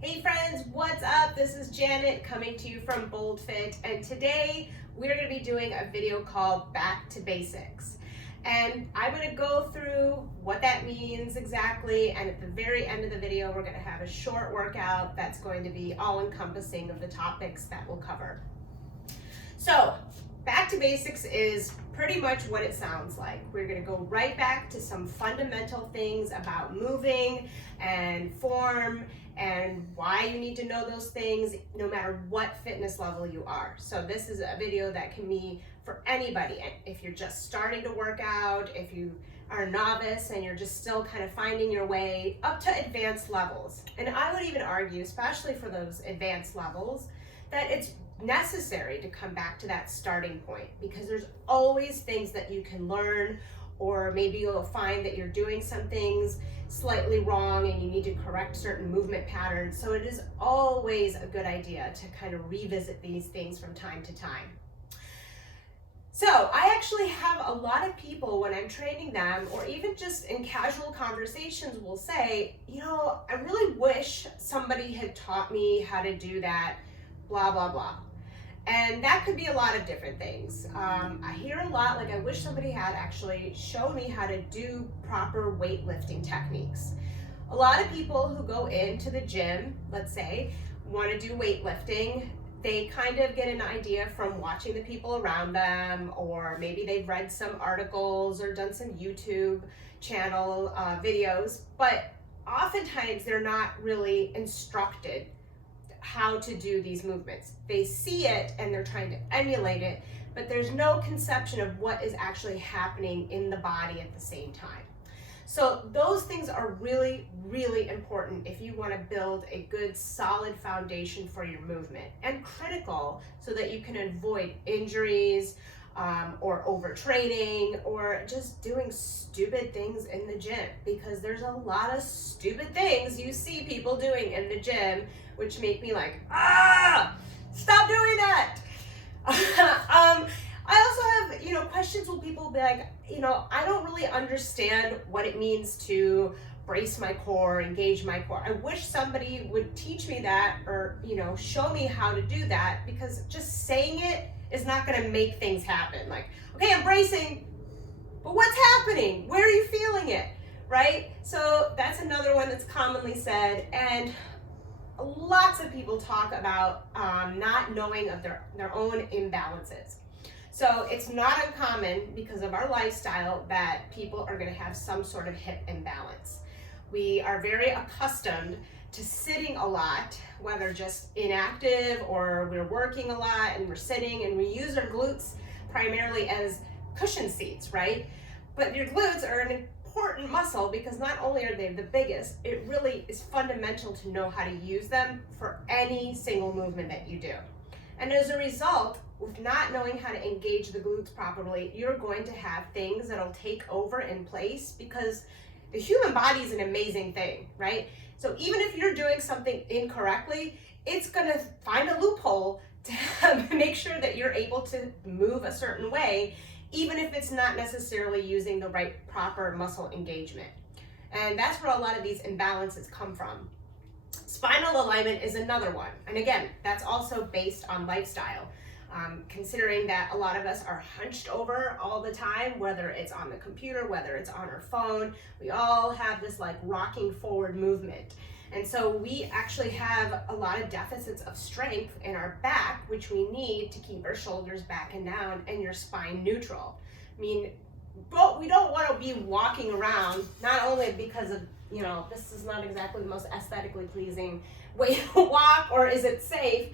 Hey friends, what's up? This is Janet coming to you from Bold Fit, and today we're going to be doing a video called Back to Basics. And I'm going to go through what that means exactly, and at the very end of the video we're going to have a short workout that's going to be all-encompassing of the topics that we'll cover. So, Back to Basics is pretty much what it sounds like. We're going to go right back to some fundamental things about moving and form and why you need to know those things no matter what fitness level you are. So this is a video that can be for anybody. If you're just starting to work out, if you are a novice and you're just still kind of finding your way up to advanced levels. And I would even argue, especially for those advanced levels, that it's necessary to come back to that starting point because there's always things that you can learn, or maybe you'll find that you're doing some things slightly wrong and you need to correct certain movement patterns. So it is always a good idea to kind of revisit these things from time to time. So I actually have a lot of people when I'm training them, or even just in casual conversations, will say, you know, I really wish somebody had taught me how to do that, blah, blah, blah. And that could be a lot of different things. I hear a lot, like, I wish somebody had actually shown me how to do proper weightlifting techniques. A lot of people who go into the gym, let's say, want to do weightlifting, they kind of get an idea from watching the people around them, or maybe they've read some articles or done some YouTube channel videos, but oftentimes they're not really instructed how to do these movements. They see it and they're trying to emulate it, but there's no conception of what is actually happening in the body at the same time. So those things are really, really important if you want to build a good, solid foundation for your movement, and critical so that you can avoid injuries or overtraining, or just doing stupid things in the gym, because there's a lot of stupid things you see people doing in the gym which make me like, stop doing that. I also have, questions where people will be like, I don't really understand what it means to brace my core, engage my core. I wish somebody would teach me that, or, show me how to do that, because just saying it is not going to make things happen. Like, okay, I'm bracing, but what's happening? Where are you feeling it, right? So that's another one that's commonly said. And lots of people talk about not knowing of their own imbalances. So it's not uncommon, because of our lifestyle, that people are going to have some sort of hip imbalance. We are very accustomed to sitting a lot, whether just inactive or we're working a lot and we're sitting, and we use our glutes primarily as cushion seats, right? But your glutes are an important muscle, because not only are they the biggest, it really is fundamental to know how to use them for any single movement that you do. And as a result, with not knowing how to engage the glutes properly, you're going to have things that'll take over in place, because the human body is an amazing thing, right? So even if you're doing something incorrectly, it's gonna find a loophole to make sure that you're able to move a certain way, even if it's not necessarily using the right proper muscle engagement. And that's where a lot of these imbalances come from. Spinal alignment is another one. And again, that's also based on lifestyle. Considering that a lot of us are hunched over all the time, whether it's on the computer, whether it's on our phone, we all have this like rocking forward movement. And so we actually have a lot of deficits of strength in our back, which we need to keep our shoulders back and down and your spine neutral. I mean, but we don't want to be walking around, not only because of, this is not exactly the most aesthetically pleasing way to walk, or is it safe,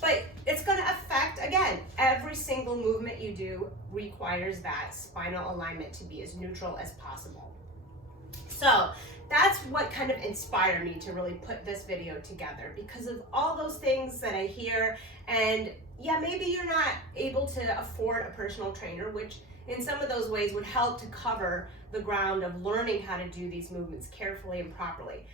but it's going to affect, again, every single movement you do requires that spinal alignment to be as neutral as possible. So that's what kind of inspired me to really put this video together, because of all those things that I hear. And yeah, maybe you're not able to afford a personal trainer, which in some of those ways would help to cover the ground of learning how to do these movements carefully and properly.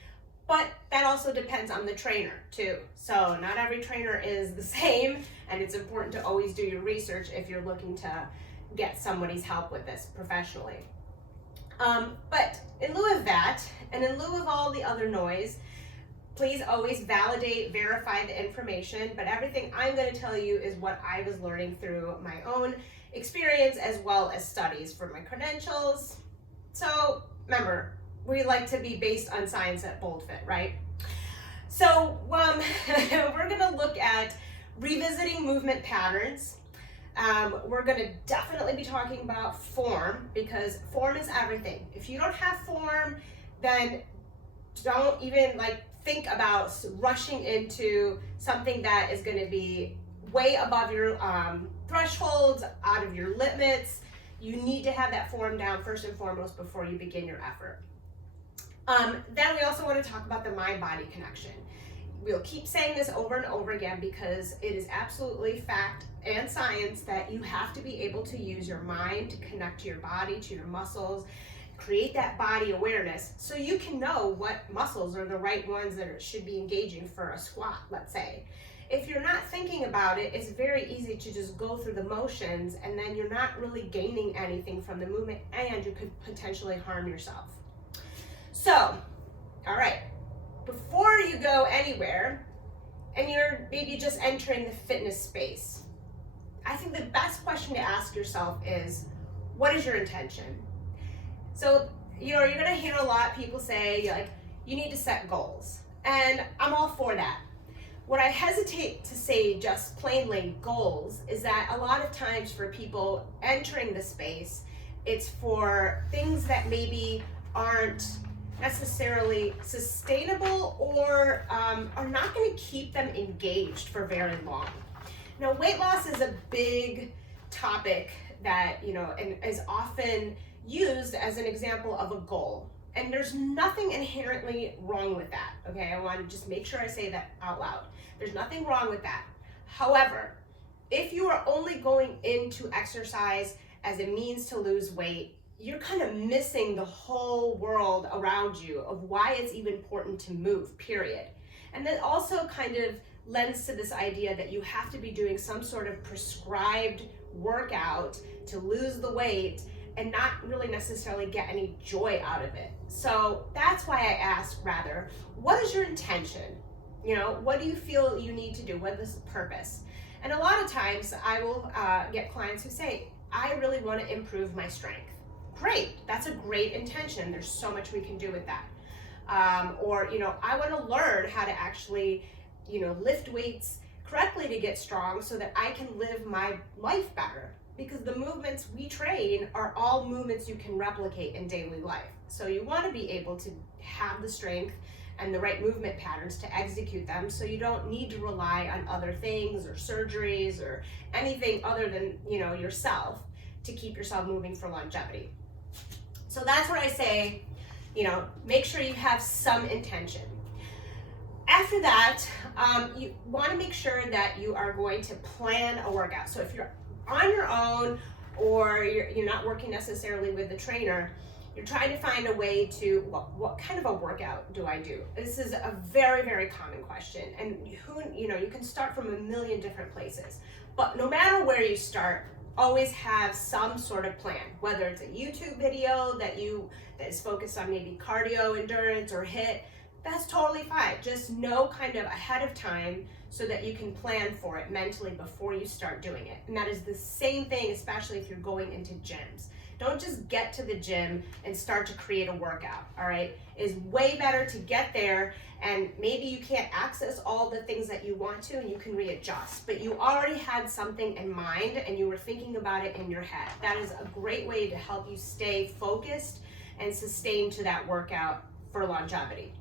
But that also depends on the trainer too. So not every trainer is the same, and it's important to always do your research if you're looking to get somebody's help with this professionally. But in lieu of that, and in lieu of all the other noise, Please always validate, verify the information, but everything I'm going to tell you is what I was learning through my own experience as well as studies for my credentials. So remember, we like to be based on science at BoldFit, right? So we're going to look at revisiting movement patterns. We're going to definitely be talking about form, because form is everything. If you don't have form, then don't even think about rushing into something that is going to be way above your thresholds, out of your limits. You need to have that form down first and foremost before you begin your effort. Then we also want to talk about the mind-body connection. We'll keep saying this over and over again because it is absolutely fact and science that you have to be able to use your mind to connect to your body, to your muscles, create that body awareness so you can know what muscles are the right ones that should be engaging for a squat, let's say. If you're not thinking about it, it's very easy to just go through the motions, and then you're not really gaining anything from the movement, and you could potentially harm yourself. So, all right, before you go anywhere and you're maybe just entering the fitness space, I think the best question to ask yourself is, what is your intention? So, you're gonna hear a lot people say, you need to set goals. And I'm all for that. What I hesitate to say just plainly goals is that a lot of times for people entering the space, it's for things that maybe aren't necessarily sustainable or are not going to keep them engaged for very long. Now, weight loss is a big topic that, and is often used as an example of a goal. And there's nothing inherently wrong with that, okay? I want to just make sure I say that out loud. There's nothing wrong with that. However, if you are only going into exercise as a means to lose weight, you're kind of missing the whole world around you of why it's even important to move, period. And then also kind of lends to this idea that you have to be doing some sort of prescribed workout to lose the weight and not really necessarily get any joy out of it. So that's why I asked, rather, what is your intention? What do you feel you need to do? What is the purpose? And a lot of times I will get clients who say, I really want to improve my strength. Great, that's a great intention. There's so much we can do with that. Or, I want to learn how to actually, lift weights correctly to get strong so that I can live my life better. Because the movements we train are all movements you can replicate in daily life. So you want to be able to have the strength and the right movement patterns to execute them, so you don't need to rely on other things or surgeries or anything other than, yourself to keep yourself moving for longevity. So that's what I say, make sure you have some intention. After that, you want to make sure that you are going to plan a workout. So if you're on your own or you're not working necessarily with the trainer, you're trying to find a way to, what kind of a workout do I do? This is a very, very common question. And you can start from a million different places. But no matter where you start, always have some sort of plan, whether it's a YouTube video that is focused on maybe cardio, endurance, or HIIT. That's totally fine. Just know kind of ahead of time so that you can plan for it mentally before you start doing it. And that is the same thing, especially if you're going into gyms. Don't just get to the gym and start to create a workout, all right? It's way better to get there, and maybe you can't access all the things that you want to and you can readjust, but you already had something in mind and you were thinking about it in your head. That is a great way to help you stay focused and sustain to that workout for longevity.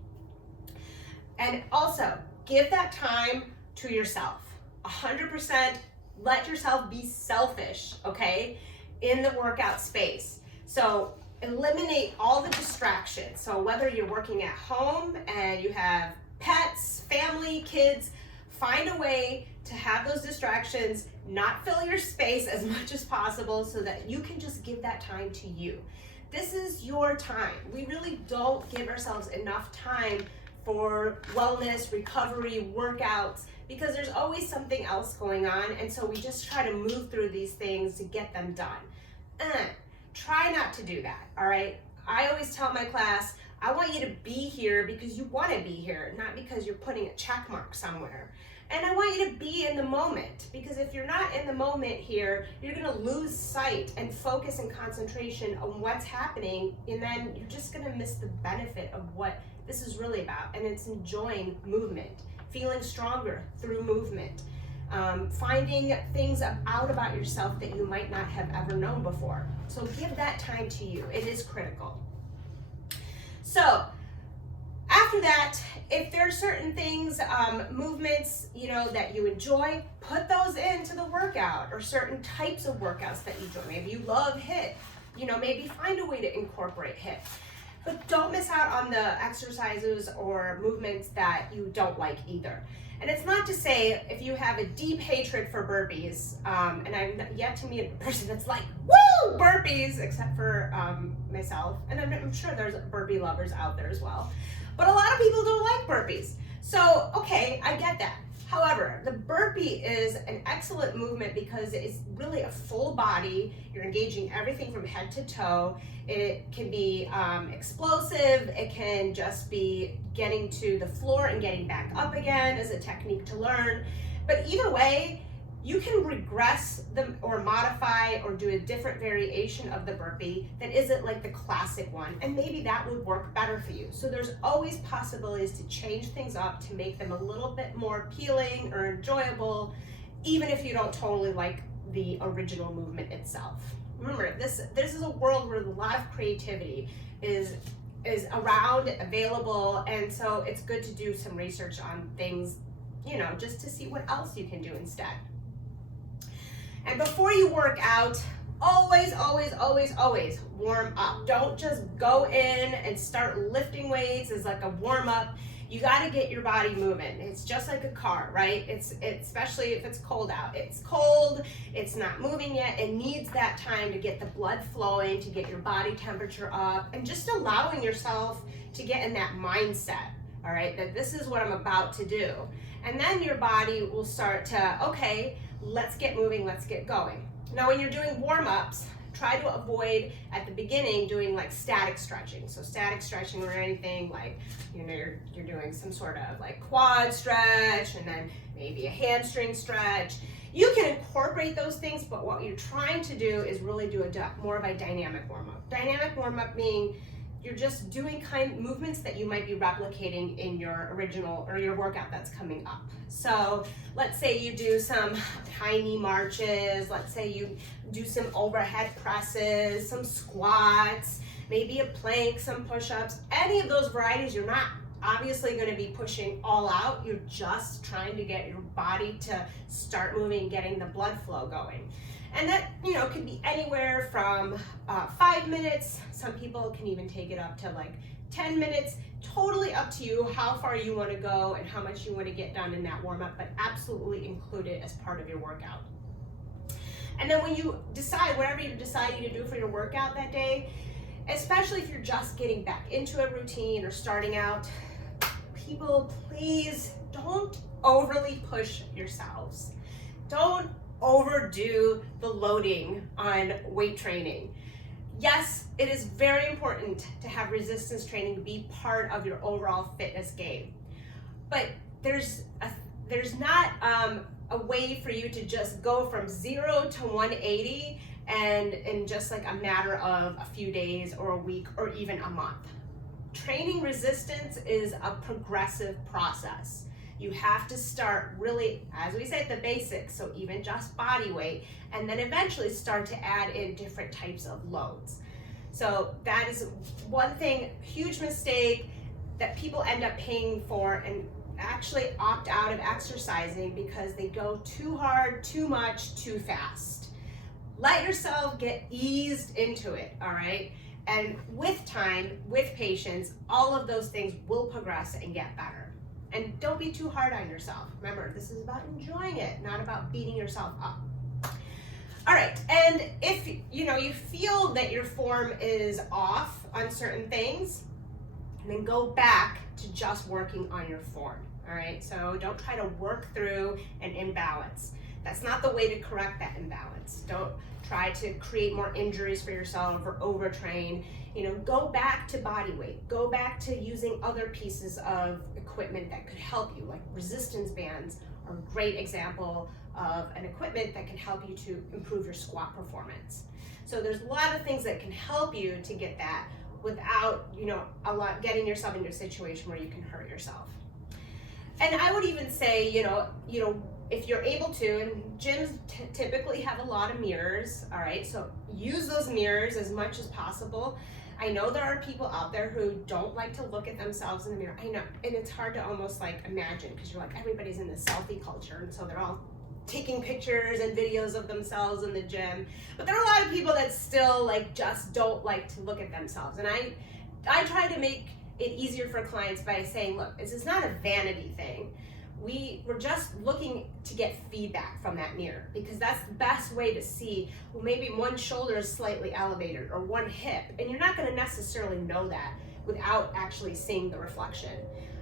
And also, give that time to yourself. 100% let yourself be selfish, okay, in the workout space. So eliminate all the distractions. So whether you're working at home and you have pets, family, kids, find a way to have those distractions not fill your space as much as possible so that you can just give that time to you. This is your time. We really don't give ourselves enough time for wellness, recovery, workouts, because there's always something else going on, and so we just try to move through these things to get them done. Try not to do that, all right? I always tell my class, I want you to be here because you want to be here, not because you're putting a check mark somewhere. And I want you to be in the moment, because if you're not in the moment here, you're going to lose sight and focus and concentration on what's happening, and then you're just going to miss the benefit of what this is really about, and it's enjoying movement, feeling stronger through movement, finding things out about yourself that you might not have ever known before. So give that time to you. It is critical. So after that, if there are certain things, movements, that you enjoy, put those into the workout, or certain types of workouts that you enjoy. Maybe you love HIIT, maybe find a way to incorporate HIIT. But don't miss out on the exercises or movements that you don't like either. And it's not to say if you have a deep hatred for burpees, and I've yet to meet a person that's like, woo, burpees, except for myself, and I'm sure there's burpee lovers out there as well. But a lot of people don't like burpees. So, okay, I get that. However, the burpee is an excellent movement because it's really a full body. You're engaging everything from head to toe. It can be explosive. It can just be getting to the floor and getting back up again as a technique to learn. But either way, you can regress them or modify or do a different variation of the burpee that isn't like the classic one, and maybe that would work better for you. So there's always possibilities to change things up to make them a little bit more appealing or enjoyable, even if you don't totally like the original movement itself. Remember, this is a world where a lot of creativity is around, available, and so it's good to do some research on things, just to see what else you can do instead. And before you work out, always, always, always, always warm up. Don't just go in and start lifting weights as like a warm up. You got to get your body moving. It's just like a car, right? It's especially if it's cold out. It's cold, it's not moving yet. It needs that time to get the blood flowing, to get your body temperature up, and just allowing yourself to get in that mindset, all right, that this is what I'm about to do. And then your body will start to, okay, let's get moving, let's get going. Now, when you're doing warm-ups, try to avoid at the beginning doing like static stretching. So static stretching or anything like, you're doing some sort of like quad stretch and then maybe a hamstring stretch. You can incorporate those things, but what you're trying to do is really do more of a dynamic warm-up. Dynamic warm-up meaning you're just doing movements that you might be replicating in your original or your workout that's coming up. So let's say you do some high knee marches, let's say you do some overhead presses, some squats, maybe a plank, some push-ups. Any of those varieties, you're not obviously going to be pushing all out. You're just trying to get your body to start moving, getting the blood flow going. And that, could be anywhere from 5 minutes. Some people can even take it up to like 10 minutes. Totally up to you how far you want to go and how much you want to get done in that warm-up, but absolutely include it as part of your workout. And then when you decide, whatever you're deciding to do for your workout that day, especially if you're just getting back into a routine or starting out, people, please don't overly push yourselves. Don't overdo the loading on weight training. Yes, it is very important to have resistance training be part of your overall fitness game, but there's not a way for you to just go from 0 to 180 and in just like a matter of a few days or a week or even a month. Training resistance is a progressive process. You have to start really, as we say, the basics, so even just body weight, and then eventually start to add in different types of loads. So that is one thing, huge mistake that people end up paying for and actually opt out of exercising because they go too hard, too much, too fast. Let yourself get eased into it, all right? And with time, with patience, all of those things will progress and get better. And don't be too hard on yourself. Remember, this is about enjoying it, not about beating yourself up. All right, and if you feel that your form is off on certain things, then go back to just working on your form. All right, so don't try to work through an imbalance. That's not the way to correct that imbalance. Don't try to create more injuries for yourself or overtrain. Go back to body weight. Go back to using other pieces of equipment that could help you, like resistance bands are a great example of an equipment that can help you to improve your squat performance. So there's a lot of things that can help you to get that without, getting yourself into a situation where you can hurt yourself. And I would even say, if you're able to, and gyms typically have a lot of mirrors, all right? So use those mirrors as much as possible. I know there are people out there who don't like to look at themselves in the mirror. I know, and it's hard to almost like imagine, because you're like, everybody's in this selfie culture, and so they're all taking pictures and videos of themselves in the gym. But there are a lot of people that still just don't like to look at themselves. And I try to make it easier for clients by saying, look, this is not a vanity thing. We're just looking to get feedback from that mirror, because that's the best way to see, well, maybe one shoulder is slightly elevated or one hip, and you're not going to necessarily know that without actually seeing the reflection.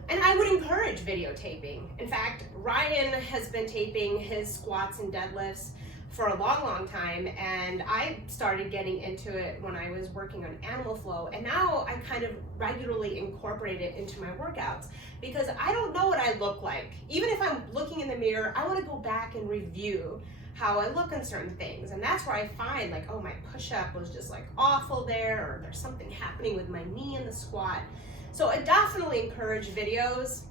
And I would encourage videotaping. In fact, Ryan has been taping his squats and deadlifts for a long, long time, and I started getting into it when I was working on Animal Flow, and now I kind of regularly incorporate it into my workouts, because I don't know what I look like. Even if I'm looking in the mirror, I want to go back and review how I look on certain things, and that's where I find oh, my push-up was just awful there, or there's something happening with my knee in the squat. So I definitely encourage videos,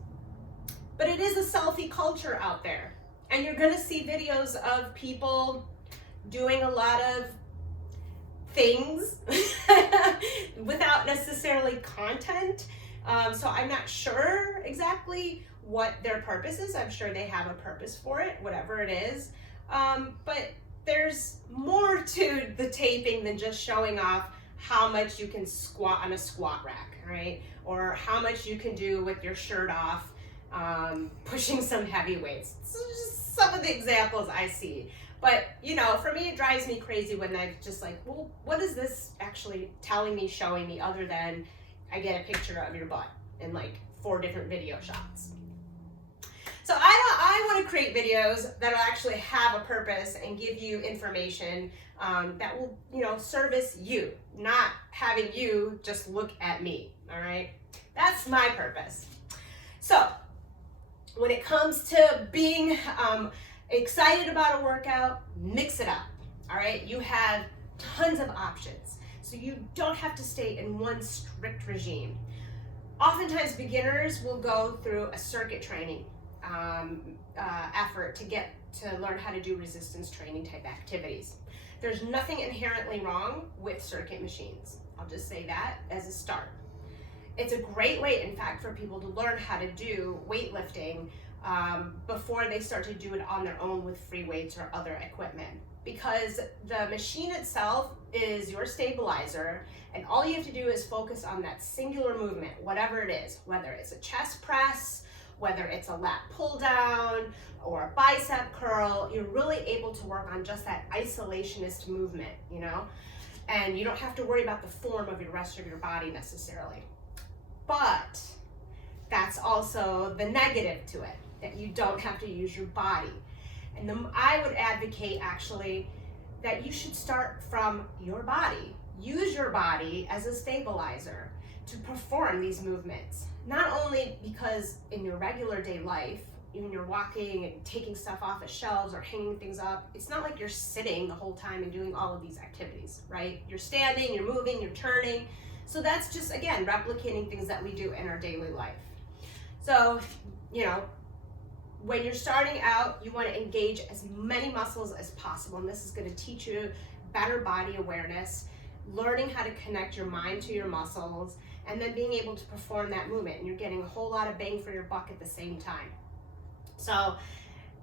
but it is a selfie culture out there. And you're gonna see videos of people doing a lot of things without necessarily content. So I'm not sure exactly what their purpose is. I'm sure they have a purpose for it, whatever it is. But there's more to the taping than just showing off how much you can squat on a squat rack, right? Or how much you can do with your shirt off, pushing some heavy weights. So just some of the examples I see. But, for me, it drives me crazy when I'm just well, what is this actually telling me, showing me, other than I get a picture of your butt in 4 different video shots. So I want to create videos that'll actually have a purpose and give you information that will, service you, not having you just look at me, all right? That's my purpose. So when it comes to being excited about a workout, mix it up, all right? You have tons of options, so you don't have to stay in one strict regime. Oftentimes beginners will go through a circuit training effort to learn how to do resistance training type activities. There's nothing inherently wrong with circuit machines. I'll just say that as a start. It's a great way, in fact, for people to learn how to do weightlifting before they start to do it on their own with free weights or other equipment, because the machine itself is your stabilizer, and all you have to do is focus on that singular movement, whatever it is, whether it's a chest press, whether it's a lat pull down or a bicep curl. You're really able to work on just that isolationist movement, and you don't have to worry about the form of the rest of your body necessarily. But that's also the negative to it, that you don't have to use your body. And I would advocate actually that you should start from your body. Use your body as a stabilizer to perform these movements. Not only because in your regular day life, when you're walking and taking stuff off of shelves or hanging things up, it's not like you're sitting the whole time and doing all of these activities, right? You're standing, you're moving, you're turning. So that's just, again, replicating things that we do in our daily life. So, when you're starting out, you want to engage as many muscles as possible, and this is going to teach you better body awareness, learning how to connect your mind to your muscles, and then being able to perform that movement, and you're getting a whole lot of bang for your buck at the same time. So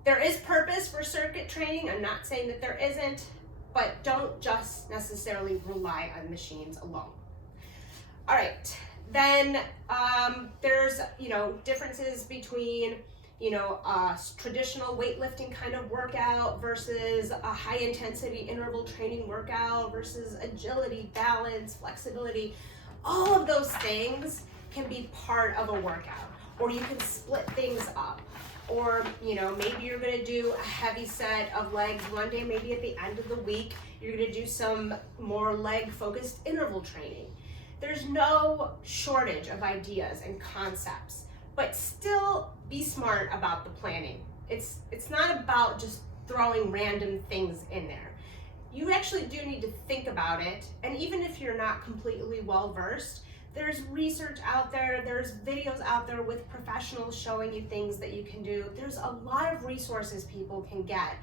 there is purpose for circuit training. I'm not saying that there isn't, but don't just necessarily rely on machines alone. All right, then there's differences between traditional weightlifting kind of workout versus a high intensity interval training workout versus agility, balance, flexibility. All of those things can be part of a workout. or you can split things up. Or, you know, maybe you're gonna do a heavy set of legs one day, maybe at the end of the week, you're gonna do some more leg focused interval training. There's no shortage of ideas and concepts, but still be smart about the planning. It's not about just throwing random things in there. You actually do need to think about it, and even if you're not completely well versed, there's research out there, there's videos out there with professionals showing you things that you can do. There's a lot of resources people can get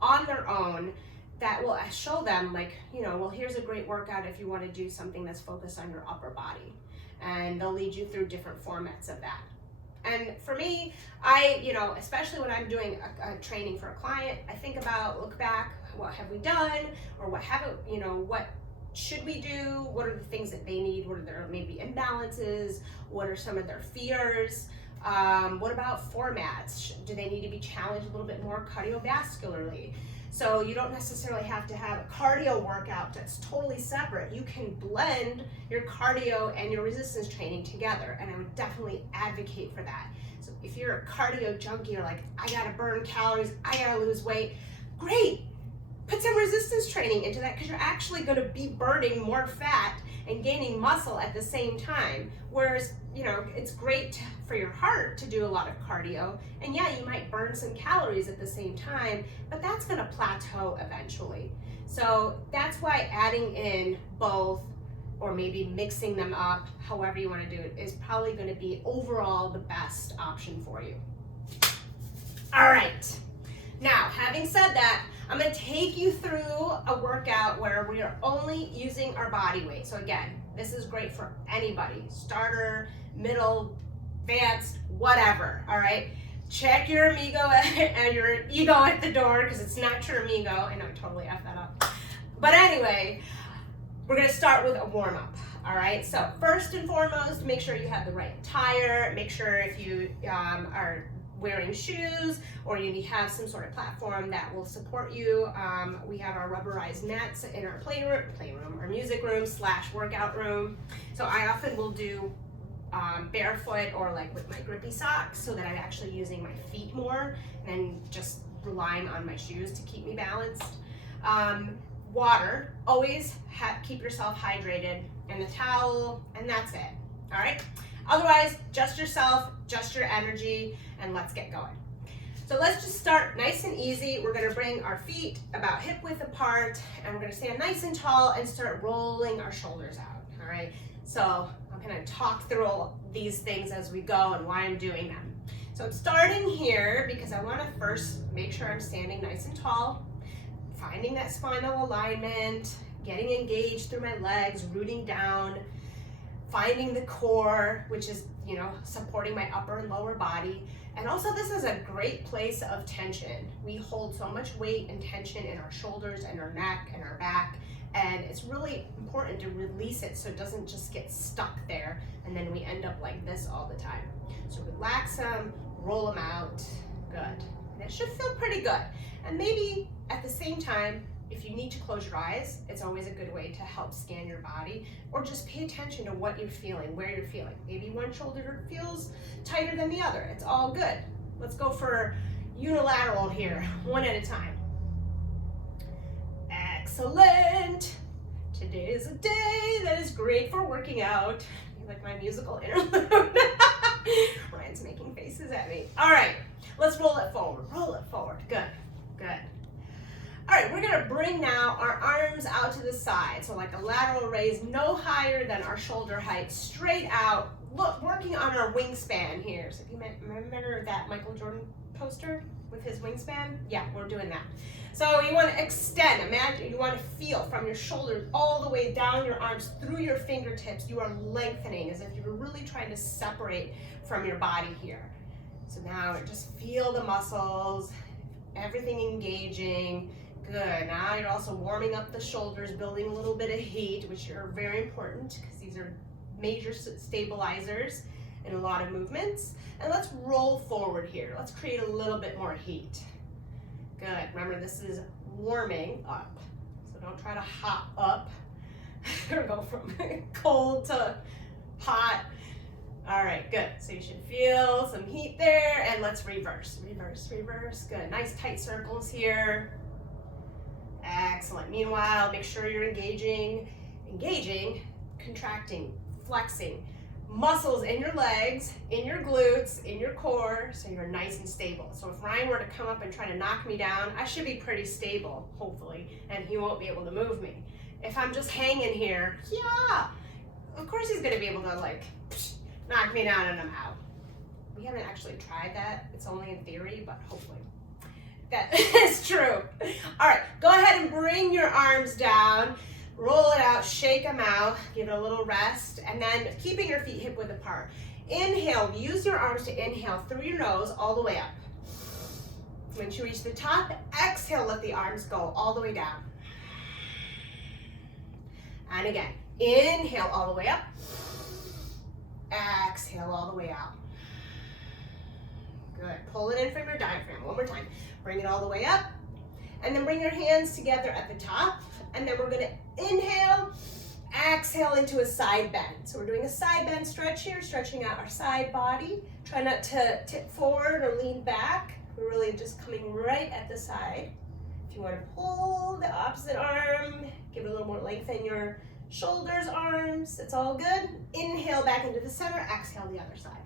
on their own that will show them, like, you know, well, here's a great workout if you want to do something that's focused on your upper body. And they'll lead you through different formats of that. And for me, you know, especially when I'm doing a training for a client, I think about, look back, what have we done, or what haven't, you know, what should we do? What are the things that they need? What are their maybe imbalances? What are some of their fears? What about formats? Do they need to be challenged a little bit more cardiovascularly? So you don't necessarily have to have a cardio workout that's totally separate. You can blend your cardio and your resistance training together, and I would definitely advocate for that. So if you're a cardio junkie, you're like, I gotta burn calories, I gotta lose weight, great. Put some resistance training into that, because you're actually going to be burning more fat and gaining muscle at the same time. Whereas, you know, it's great for your heart to do a lot of cardio, and yeah, you might burn some calories at the same time, but that's going to plateau eventually. So that's why adding in both, or maybe mixing them up, however you want to do it, is probably going to be overall the best option for you. All right. Now, having said that, I'm going to take you through a workout where we are only using our body weight. So again, this is great for anybody, starter, middle, advanced, whatever, all right? Check your amigo and your ego at the door, because it's not your amigo. I know I totally effed that up. But anyway, we're going to start with a warm-up, all right? So first and foremost, make sure you have the right attire. Make sure if you are wearing shoes, or you have some sort of platform that will support you. We have our rubberized mats in our playroom, our music room / workout room. So I often will do barefoot or like with my grippy socks, so that I'm actually using my feet more than just relying on my shoes to keep me balanced. Water, always keep yourself hydrated, and the towel, and that's it, all right? Otherwise, just yourself, just your energy, and let's get going. So let's just start nice and easy. We're gonna bring our feet about hip width apart, and we're gonna stand nice and tall and start rolling our shoulders out, all right? So I'm gonna talk through all these things as we go and why I'm doing them. So I'm starting here because I wanna first make sure I'm standing nice and tall, finding that spinal alignment, getting engaged through my legs, rooting down, finding the core, which is, you know, supporting my upper and lower body. And also, this is a great place of tension. We hold so much weight and tension in our shoulders and our neck and our back, and it's really important to release it so it doesn't just get stuck there, and then we end up like this all the time. So relax them, roll them out, good. And it should feel pretty good. And maybe at the same time, if you need to close your eyes, it's always a good way to help scan your body, or just pay attention to what you're feeling, where you're feeling. Maybe one shoulder feels tighter than the other. It's all good. Let's go for unilateral here, one at a time. Excellent. Today is a day that is great for working out. You like my musical interlude? Ryan's making faces at me. All right, let's roll it forward. Roll it forward. Good, good. All right, we're gonna bring now our arms out to the side. So like a lateral raise, no higher than our shoulder height, straight out. Look, working on our wingspan here. So if you remember that Michael Jordan poster with his wingspan? Yeah, we're doing that. So you wanna extend, imagine you wanna feel from your shoulders all the way down your arms, through your fingertips. You are lengthening as if you were really trying to separate from your body here. So now just feel the muscles, everything engaging. Good. Now you're also warming up the shoulders, building a little bit of heat, which are very important because these are major stabilizers in a lot of movements. And let's roll forward here. Let's create a little bit more heat. Good. Remember, this is warming up. So don't try to hop up or go from cold to hot. All right, good. So you should feel some heat there, and let's reverse, reverse, reverse. Good, nice tight circles here. Excellent. Meanwhile, make sure you're engaging, contracting, flexing muscles in your legs, in your glutes, in your core, so you're nice and stable. So if Ryan were to come up and try to knock me down, I should be pretty stable, hopefully, and he won't be able to move me. If I'm just hanging here, yeah, of course he's gonna be able to like knock me down and I'm out. We haven't actually tried that. It's only in theory, but hopefully that is true. All right, go ahead and bring your arms down, roll it out, shake them out, give it a little rest, and then keeping your feet hip width apart. Inhale, use your arms to inhale through your nose all the way up. Once you reach the top, exhale, let the arms go all the way down. And again, inhale all the way up, exhale all the way out. Good, pull it in from your diaphragm, one more time. Bring it all the way up, and then bring your hands together at the top, and then we're gonna inhale, exhale into a side bend. So we're doing a side bend stretch here, stretching out our side body. Try not to tip forward or lean back. We're really just coming right at the side. If you wanna pull the opposite arm, give it a little more length in your shoulders, arms, it's all good. Inhale back into the center, exhale the other side.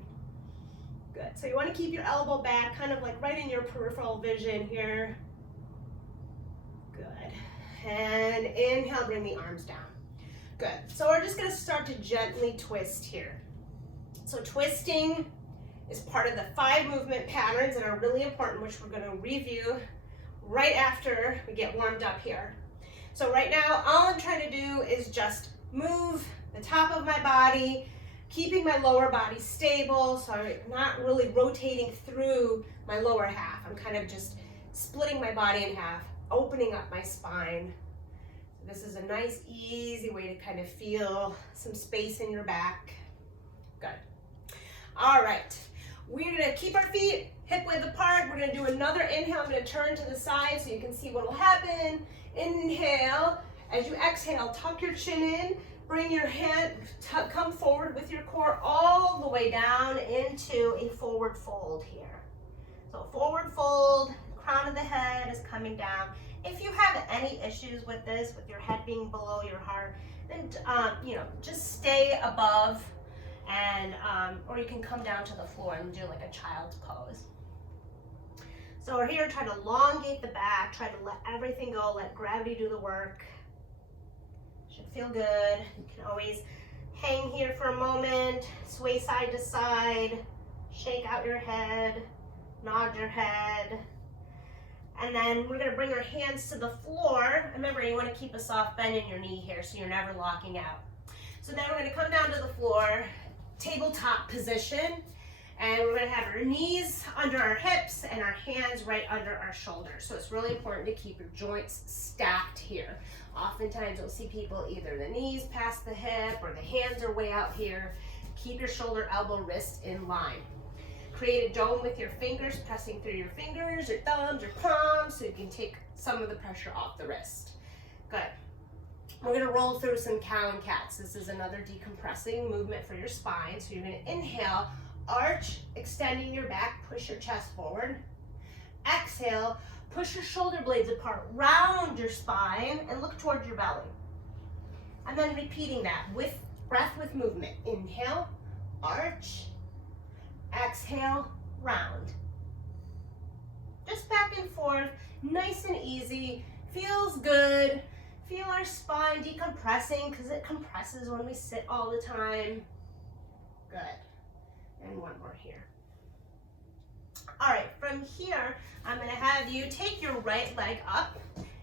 Good, so you wanna keep your elbow back, kind of like right in your peripheral vision here. Good, and inhale, bring the arms down. Good, so we're just gonna start to gently twist here. So twisting is part of the 5 movement patterns that are really important, which we're gonna review right after we get warmed up here. So right now, all I'm trying to do is just move the top of my body, keeping my lower body stable, so I'm not really rotating through my lower half. I'm kind of just splitting my body in half, opening up my spine. This is a nice, easy way to kind of feel some space in your back. Good. All right, we're gonna keep our feet hip width apart. We're gonna do another inhale. I'm gonna turn to the side so you can see what will happen. Inhale, as you exhale, tuck your chin in, bring your hand, come forward with your core all the way down into a forward fold here. So forward fold, crown of the head is coming down. If you have any issues with this, with your head being below your heart, then just stay above, and or you can come down to the floor and do like a child's pose. So we're here, try to elongate the back, try to let everything go, let gravity do the work. Should feel good. You can always hang here for a moment, sway side to side, shake out your head, nod your head. And then we're gonna bring our hands to the floor. Remember, you wanna keep a soft bend in your knee here so you're never locking out. So then we're gonna come down to the floor, tabletop position, and we're gonna have our knees under our hips and our hands right under our shoulders. So it's really important to keep your joints stacked here. Oftentimes you'll see people either the knees past the hip or the hands are way out here. Keep your shoulder, elbow, wrist in line. Create a dome with your fingers, pressing through your fingers, your thumbs, your palms, so you can take some of the pressure off the wrist. Good. We're gonna roll through some cow and cats. This is another decompressing movement for your spine. So you're gonna inhale, arch, extending your back, push your chest forward. Exhale, push your shoulder blades apart, round your spine, and look towards your belly. And then repeating that with breath with movement. Inhale, arch, exhale, round. Just back and forth, nice and easy, feels good. Feel our spine decompressing because it compresses when we sit all the time. Good. And one more here. All right, from here, I'm gonna have you take your right leg up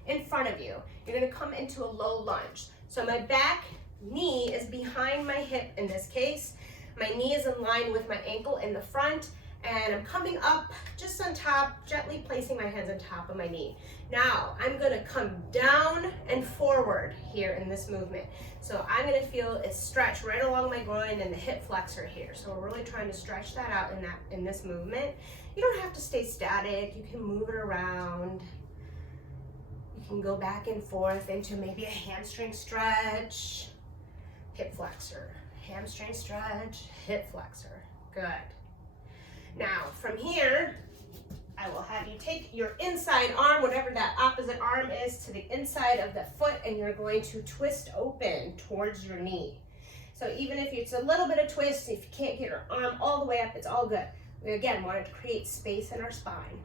in front of you. You're gonna come into a low lunge. So my back knee is behind my hip in this case. My knee is in line with my ankle in the front, and I'm coming up just on top, gently placing my hands on top of my knee. Now, I'm gonna come down and forward here in this movement. So I'm gonna feel it stretch right along my groin and the hip flexor here. So we're really trying to stretch that out in this movement. You don't have to stay static, you can move it around. You can go back and forth into maybe a hamstring stretch, hip flexor, hamstring stretch, hip flexor. Good. Now from here, I will have you take your inside arm, whatever that opposite arm is, to the inside of the foot, and you're going to twist open towards your knee. So even if it's a little bit of twist, if you can't get your arm all the way up, it's all good. We again wanted to create space in our spine.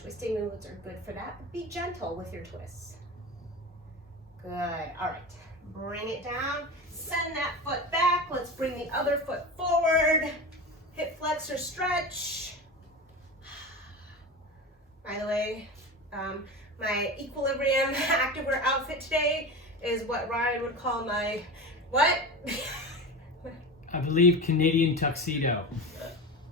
Twisting movements are good for that, but be gentle with your twists. Good, all right. Bring it down, send that foot back. Let's bring the other foot forward. Hip flexor stretch. By the way, my equilibrium activewear outfit today is what Ryan would call my, what? I believe Canadian tuxedo.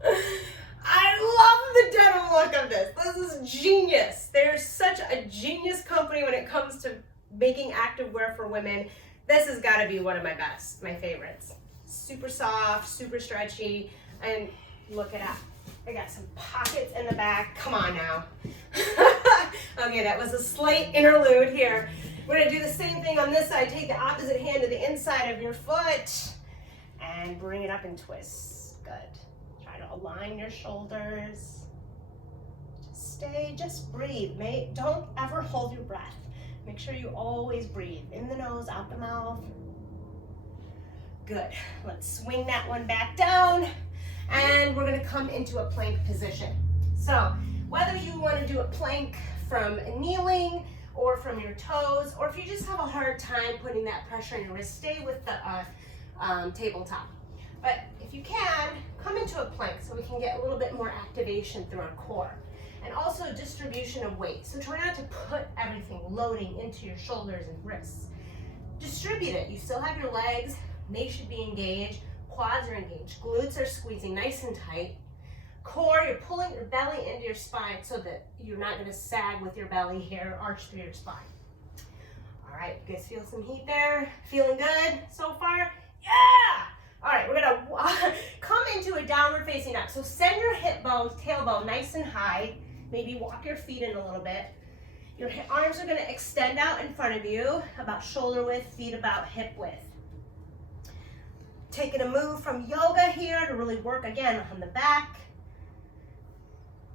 I love the denim look of this. This is genius. They're such a genius company when it comes to making activewear for women. This has got to be one of my best, my favorites. Super soft, super stretchy, and look at that. I got some pockets in the back. Come on now. Okay, that was a slight interlude here. We're gonna do the same thing on this side. Take the opposite hand to the inside of your foot and bring it up and twist. Good. Try to align your shoulders. Just breathe. Don't ever hold your breath. Make sure you always breathe. In the nose, out the mouth. Good. Let's swing that one back down. And we're gonna come into a plank position. So whether you wanna do a plank from kneeling or from your toes, or if you just have a hard time putting that pressure on your wrist, stay with the tabletop. But if you can, come into a plank so we can get a little bit more activation through our core. And also distribution of weight. So try not to put everything loading into your shoulders and wrists. Distribute it. You still have your legs, they should be engaged. Quads are engaged, glutes are squeezing nice and tight. Core, you're pulling your belly into your spine so that you're not gonna sag with your belly here, arch through your spine. All right, you guys feel some heat there? Feeling good so far? Yeah! All right, we're gonna come into a downward facing dog. So send your hip bone, tailbone nice and high. Maybe walk your feet in a little bit. Your arms are gonna extend out in front of you, about shoulder width, feet about hip width. Taking a move from yoga here to really work again on the back.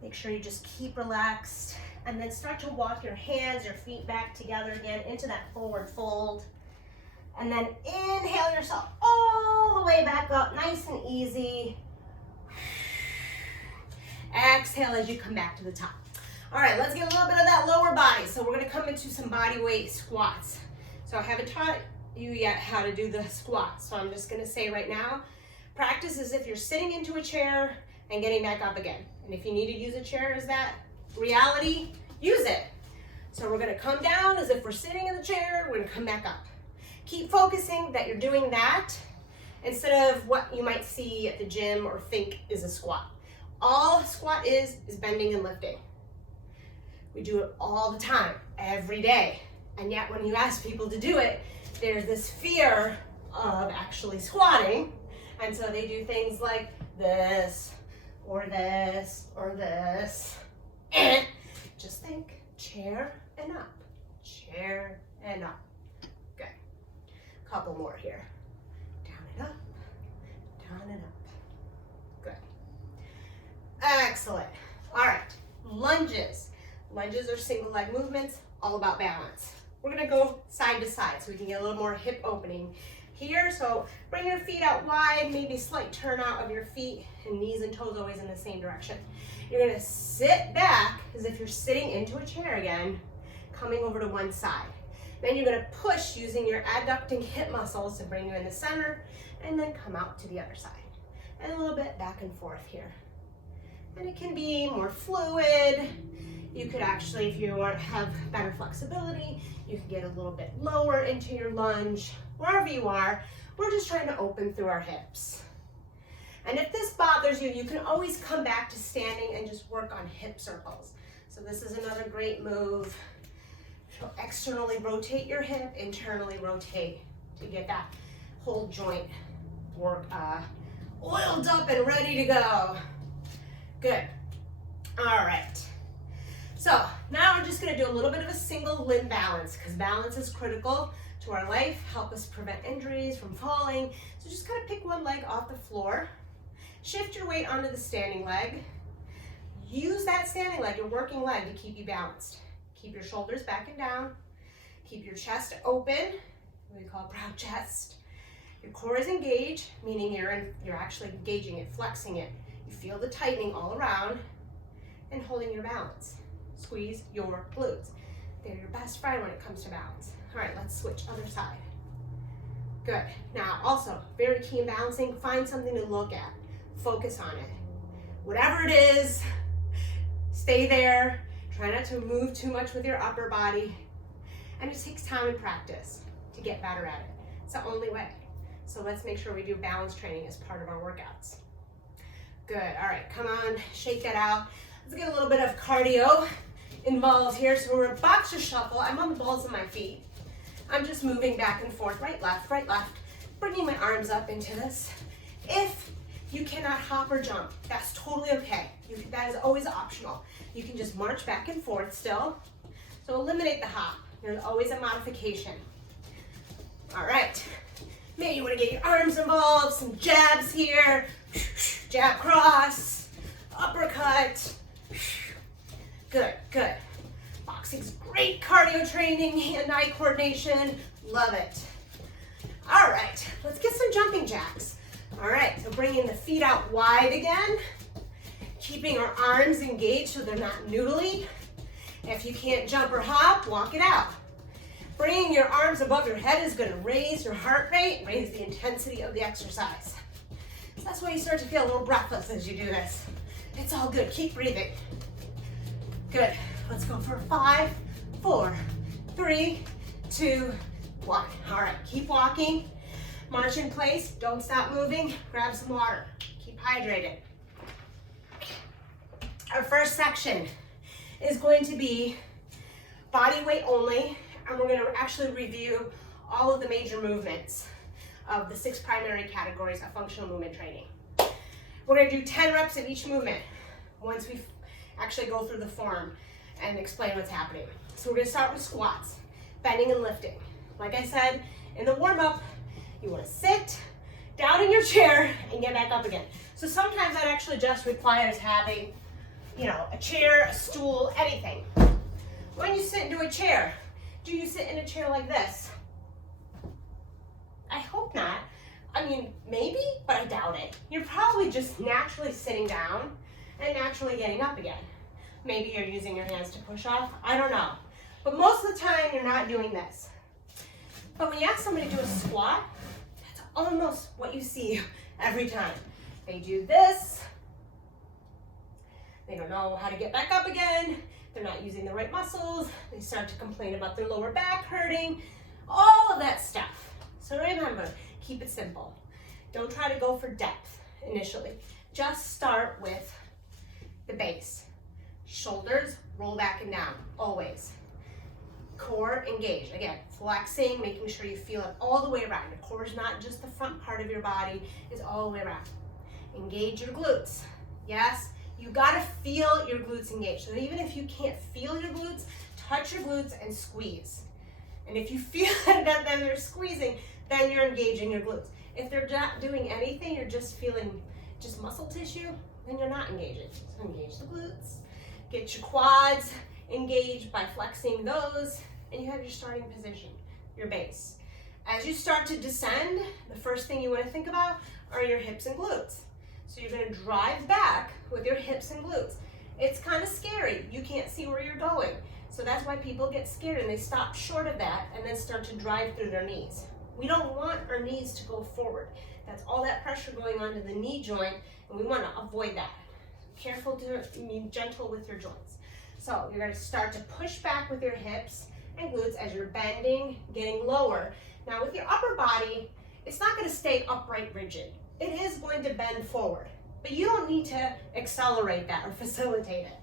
Make sure you just keep relaxed and then start to walk your hands, your feet back together again into that forward fold. And then inhale yourself all the way back up, nice and easy. Exhale as you come back to the top. All right, let's get a little bit of that lower body. So we're gonna come into some body weight squats. So I haven't taught you yet how to do the squat. So I'm just gonna say right now, practice as if you're sitting into a chair and getting back up again. And if you need to use a chair as that reality, use it. So we're gonna come down as if we're sitting in the chair, we're gonna come back up. Keep focusing that you're doing that instead of what you might see at the gym or think is a squat. All a squat is bending and lifting. We do it all the time, every day. And yet when you ask people to do it, there's this fear of actually squatting. And so they do things like this, or this, or this. And just think, chair and up, chair and up. Good. Couple more here. Down and up, down and up. Good. Excellent. All right, lunges. Lunges are single leg movements, all about balance. We're gonna go side to side so we can get a little more hip opening here. So bring your feet out wide, maybe slight turn out of your feet, and knees and toes always in the same direction. You're gonna sit back as if you're sitting into a chair again, coming over to one side. Then you're gonna push using your adducting hip muscles to bring you in the center, and then come out to the other side. And a little bit back and forth here. And it can be more fluid. You could actually, if you have better flexibility, you can get a little bit lower into your lunge. Wherever you are, we're just trying to open through our hips. And if this bothers you, you can always come back to standing and just work on hip circles. So this is another great move. So externally rotate your hip, internally rotate to get that whole joint work oiled up and ready to go. Good. All right. So now we're just gonna do a little bit of a single limb balance because balance is critical to our life, help us prevent injuries from falling. So just kind of pick one leg off the floor, shift your weight onto the standing leg. Use that standing leg, your working leg, to keep you balanced. Keep your shoulders back and down. Keep your chest open, what we call proud chest. Your core is engaged, meaning you're actually engaging it, flexing it. You feel the tightening all around and holding your balance. Squeeze your glutes. They're your best friend when it comes to balance. All right, let's switch other side. Good. Now, also, very key in balancing, find something to look at. Focus on it. Whatever it is, stay there. Try not to move too much with your upper body. And it takes time and practice to get better at it. It's the only way. So let's make sure we do balance training as part of our workouts. Good. All right, come on, shake that out. Let's get a little bit of cardio involved here. So we're a boxer shuffle. I'm on the balls of my feet. I'm just moving back and forth, right, left, bringing my arms up into this. If you cannot hop or jump, that's totally okay. That is always optional. You can just march back and forth still. So eliminate the hop. There's always a modification. All right. Maybe you want to get your arms involved, some jabs here. Jab cross, uppercut. Good, good. Boxing's great cardio training, hand-eye coordination. Love it. All right, let's get some jumping jacks. All right, so bringing the feet out wide again. Keeping our arms engaged so they're not noodly. If you can't jump or hop, walk it out. Bringing your arms above your head is going to raise your heart rate, raise the intensity of the exercise. So that's why you start to feel a little breathless as you do this. It's all good. Keep breathing. Good. Let's go for 5, 4, 3, 2, 1. All right, keep walking. March in place. Don't stop moving. Grab some water. Keep hydrated. Our first section is going to be body weight only, and we're going to actually review all of the major movements of the 6 primary categories of functional movement training. We're going to do 10 reps of each movement once we actually go through the form and explain what's happening. So we're going to start with squats, bending and lifting. Like I said in the warm-up, you want to sit down in your chair and get back up again. So sometimes that actually just requires having, a chair, a stool, anything. When you sit into a chair, do you sit in a chair like this? I hope not. I mean, maybe, but I doubt it. You're probably just naturally sitting down and naturally getting up again. Maybe you're using your hands to push off. I don't know. But most of the time, you're not doing this. But when you ask somebody to do a squat, that's almost what you see every time. They do this. They don't know how to get back up again. They're not using the right muscles. They start to complain about their lower back hurting. All of that stuff. So remember, keep it simple. Don't try to go for depth initially. Just start with the base. Shoulders roll back and down, always. Core engaged. Again, flexing, making sure you feel it all the way around. Your core is not just the front part of your body, it's all the way around. Engage your glutes. Yes, you gotta feel your glutes engaged. So even if you can't feel your glutes, touch your glutes and squeeze. And if you feel that then they're squeezing, then you're engaging your glutes. If they're not doing anything, you're just feeling just muscle tissue, then you're not engaging. So engage the glutes. Get your quads engaged by flexing those, and you have your starting position, your base. As you start to descend, the first thing you want to think about are your hips and glutes. So you're going to drive back with your hips and glutes. It's kind of scary. You can't see where you're going. So that's why people get scared and they stop short of that and then start to drive through their knees. We don't want our knees to go forward. That's all that pressure going onto the knee joint, and we want to avoid that. Careful to be gentle with your joints. So you're going to start to push back with your hips and glutes as you're bending, getting lower. Now with your upper body, it's not going to stay upright rigid. It is going to bend forward, but you don't need to accelerate that or facilitate it.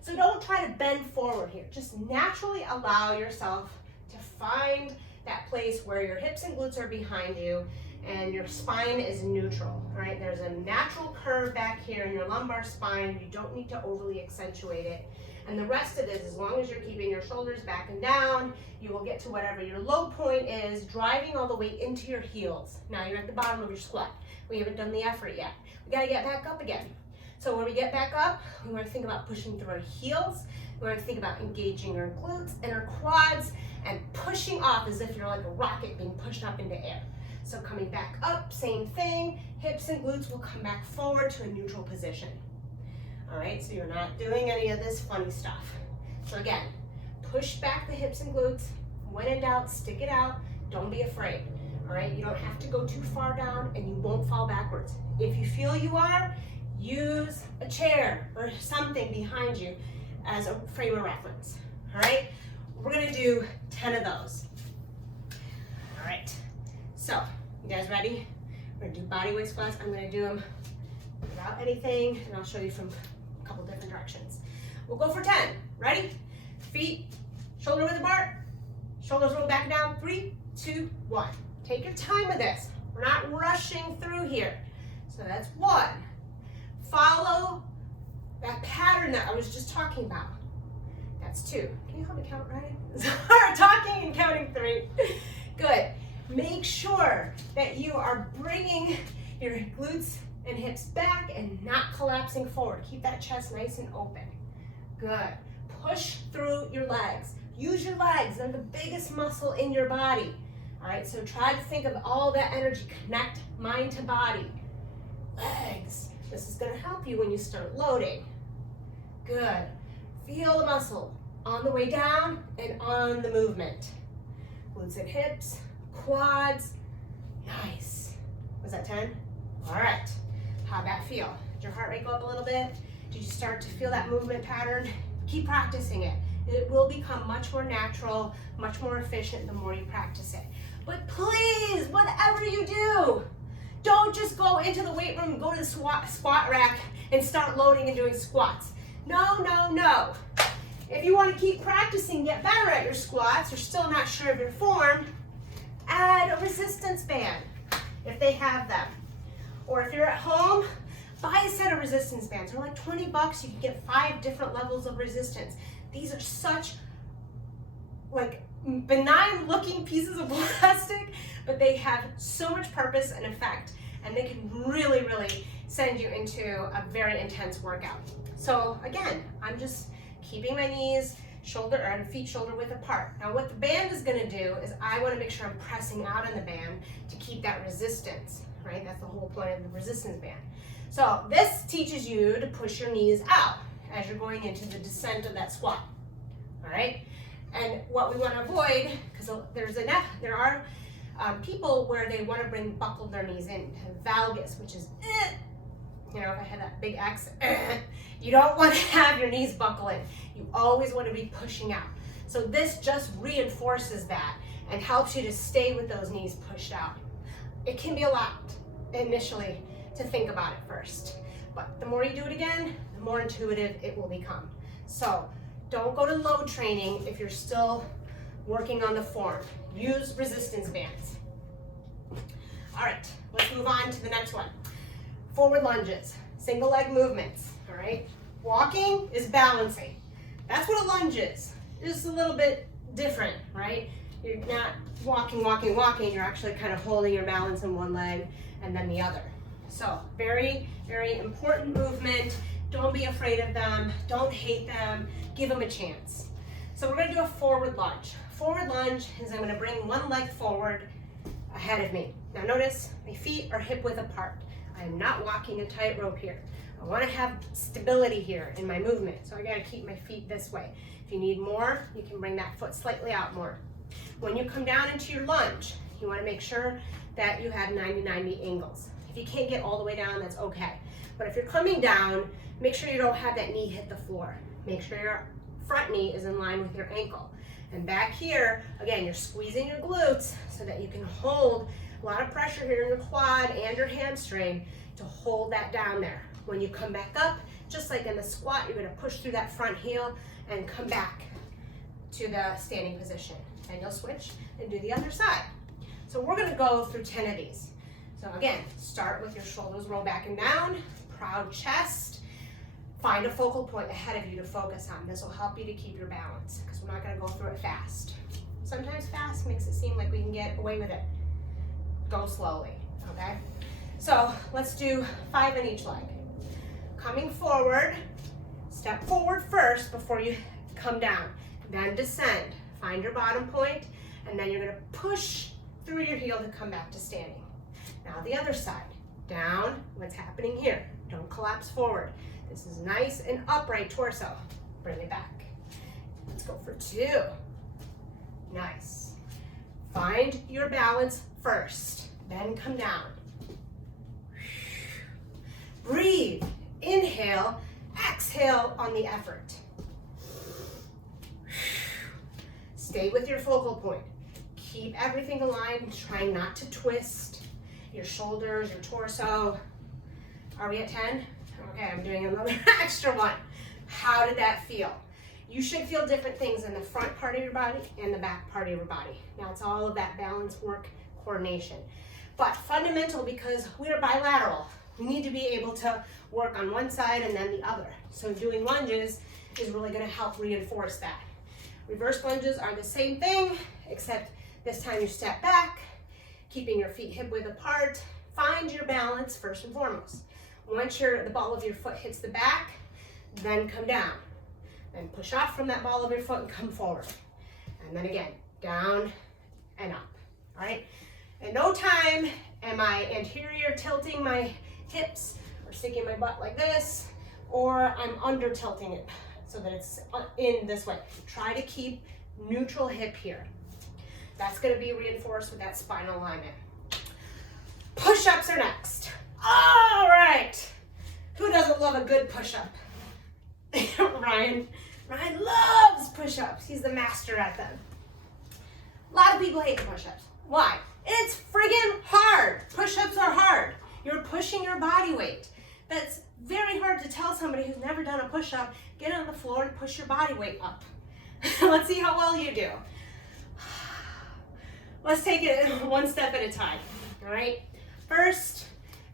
So don't try to bend forward here. Just naturally allow yourself to find that place where your hips and glutes are behind you and your spine is neutral, all right? There's a natural curve back here in your lumbar spine. You don't need to overly accentuate it. And the rest of it, as long as you're keeping your shoulders back and down, you will get to whatever your low point is, driving all the way into your heels. Now you're at the bottom of your squat. We haven't done the effort yet. We gotta get back up again. So when we get back up, we wanna think about pushing through our heels. We wanna think about engaging our glutes and our quads and pushing off as if you're like a rocket being pushed up into air. So coming back up, same thing. Hips and glutes will come back forward to a neutral position. All right, so you're not doing any of this funny stuff. So again, push back the hips and glutes. When in doubt, stick it out. Don't be afraid. All right, you don't have to go too far down and you won't fall backwards. If you feel you are, use a chair or something behind you as a frame of reference. All right, we're gonna do 10 of those. All right, so you guys ready? We're gonna do body weight squats. I'm gonna do them without anything, and I'll show you from a couple different directions. We'll go for 10. Ready? Feet shoulder width apart, shoulders roll back and down. 3, 2, 1. Take your time with this. We're not rushing through here. So that's 1. Follow that pattern that I was just talking about. That's 2. Can you help me count, right? Sorry, talking and counting 3. Good. Make sure that you are bringing your glutes and hips back and not collapsing forward. Keep that chest nice and open. Good. Push through your legs. Use your legs. They're the biggest muscle in your body. All right, so try to think of all that energy. Connect mind to body. Legs. This is going to help you when you start loading. Good. Feel the muscle on the way down and on the movement. Glutes and hips, quads. Nice. Was that 10? All right. How'd that feel? Did your heart rate go up a little bit? Did you start to feel that movement pattern? Keep practicing it. It will become much more natural, much more efficient the more you practice it. But please, whatever you do, don't just go into the weight room, go to the squat rack and start loading and doing squats. No, no, no. If you want to keep practicing, get better at your squats, you're still not sure of your form, add a resistance band if they have them. Or if you're at home, buy a set of resistance bands. They're like 20 bucks. You can get 5 different levels of resistance. These are such like benign looking pieces of plastic, but they have so much purpose and effect, and they can really, really send you into a very intense workout. So again, I'm just keeping my knees feet shoulder width apart. Now what the band is gonna do is I wanna make sure I'm pressing out in the band to keep that resistance, right? That's the whole point of the resistance band. So this teaches you to push your knees out as you're going into the descent of that squat, all right? And what we wanna avoid, because there are people where they wanna buckle their knees in, valgus, which is, you know, if I had that big X, you don't wanna have your knees buckle in. You always wanna be pushing out. So this just reinforces that and helps you to stay with those knees pushed out. It can be a lot initially to think about it first, but the more you do it again, the more intuitive it will become. So don't go to load training if you're still working on the form. Use resistance bands. All right, let's move on to the next one. Forward lunges, single leg movements, all right? Walking is balancing. That's what a lunge is. Just a little bit different, right? You're not walking, you're actually kind of holding your balance in one leg and then the other. So very, very important movement. Don't be afraid of them. Don't hate them. Give them a chance. So we're gonna do a forward lunge. Forward lunge is I'm gonna bring one leg forward ahead of me. Now notice my feet are hip width apart. I am not walking a tightrope here. I wanna have stability here in my movement. So I gotta keep my feet this way. If you need more, you can bring that foot slightly out more. When you come down into your lunge, you wanna make sure that you have 90-90 angles. If you can't get all the way down, that's okay. But if you're coming down, make sure you don't have that knee hit the floor. Make sure your front knee is in line with your ankle. And back here, again, you're squeezing your glutes so that you can hold a lot of pressure here in your quad and your hamstring to hold that down there. When you come back up, just like in the squat, you're gonna push through that front heel and come back to the standing position. And you'll switch and do the other side. So we're gonna go through 10 of these. So again, start with your shoulders roll back and down, proud chest. Find a focal point ahead of you to focus on. This will help you to keep your balance because we're not going to go through it fast. Sometimes fast makes it seem like we can get away with it. Go slowly, okay? So let's do 5 in each leg. Coming forward, step forward first before you come down. Then descend. Find your bottom point, and then you're going to push through your heel to come back to standing. Now the other side. Down. What's happening here? Don't collapse forward. This is nice and upright torso. Bring it back. Let's go for 2. Nice. Find your balance first, then come down. Breathe. Inhale, exhale on the effort. Stay with your focal point. Keep everything aligned, trying not to twist your shoulders, your torso. Are we at 10? Okay, I'm doing another extra one. How did that feel? You should feel different things in the front part of your body and the back part of your body. Now it's all of that balance work, coordination. But fundamental because we are bilateral. We need to be able to work on one side and then the other. So doing lunges is really going to help reinforce that. Reverse lunges are the same thing, except this time you step back, keeping your feet hip width apart. Find your balance first and foremost. Once the ball of your foot hits the back, then come down. Then push off from that ball of your foot and come forward. And then again, down and up, all right? In no time am I anterior tilting my hips or sticking my butt like this, or I'm under tilting it so that it's in this way. Try to keep neutral hip here. That's gonna be reinforced with that spinal alignment. Push-ups are next. All right. Who doesn't love a good push-up? Ryan loves push-ups. He's the master at them. A lot of people hate push-ups. Why? It's friggin' hard. Push-ups are hard. You're pushing your body weight. That's very hard to tell somebody who's never done a push-up. Get on the floor and push your body weight up. Let's see how well you do. Let's take it one step at a time, all right? First,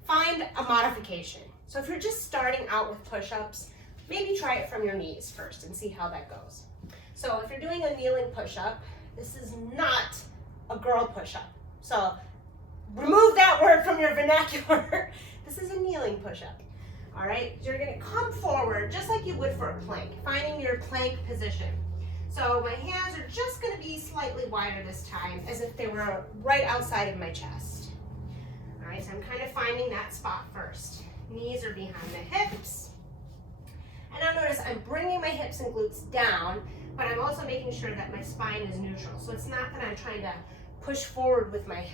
find a modification. So if you're just starting out with push-ups, maybe try it from your knees first and see how that goes. So if you're doing a kneeling push-up, this is not a girl push-up. So remove that word from your vernacular. This is a kneeling push-up, all right? You're gonna come forward just like you would for a plank, finding your plank position. So my hands are just gonna be slightly wider this time, as if they were right outside of my chest. All right, so I'm kind of finding that spot first. Knees are behind the hips. And now notice I'm bringing my hips and glutes down, but I'm also making sure that my spine is neutral. So it's not that I'm trying to push forward with my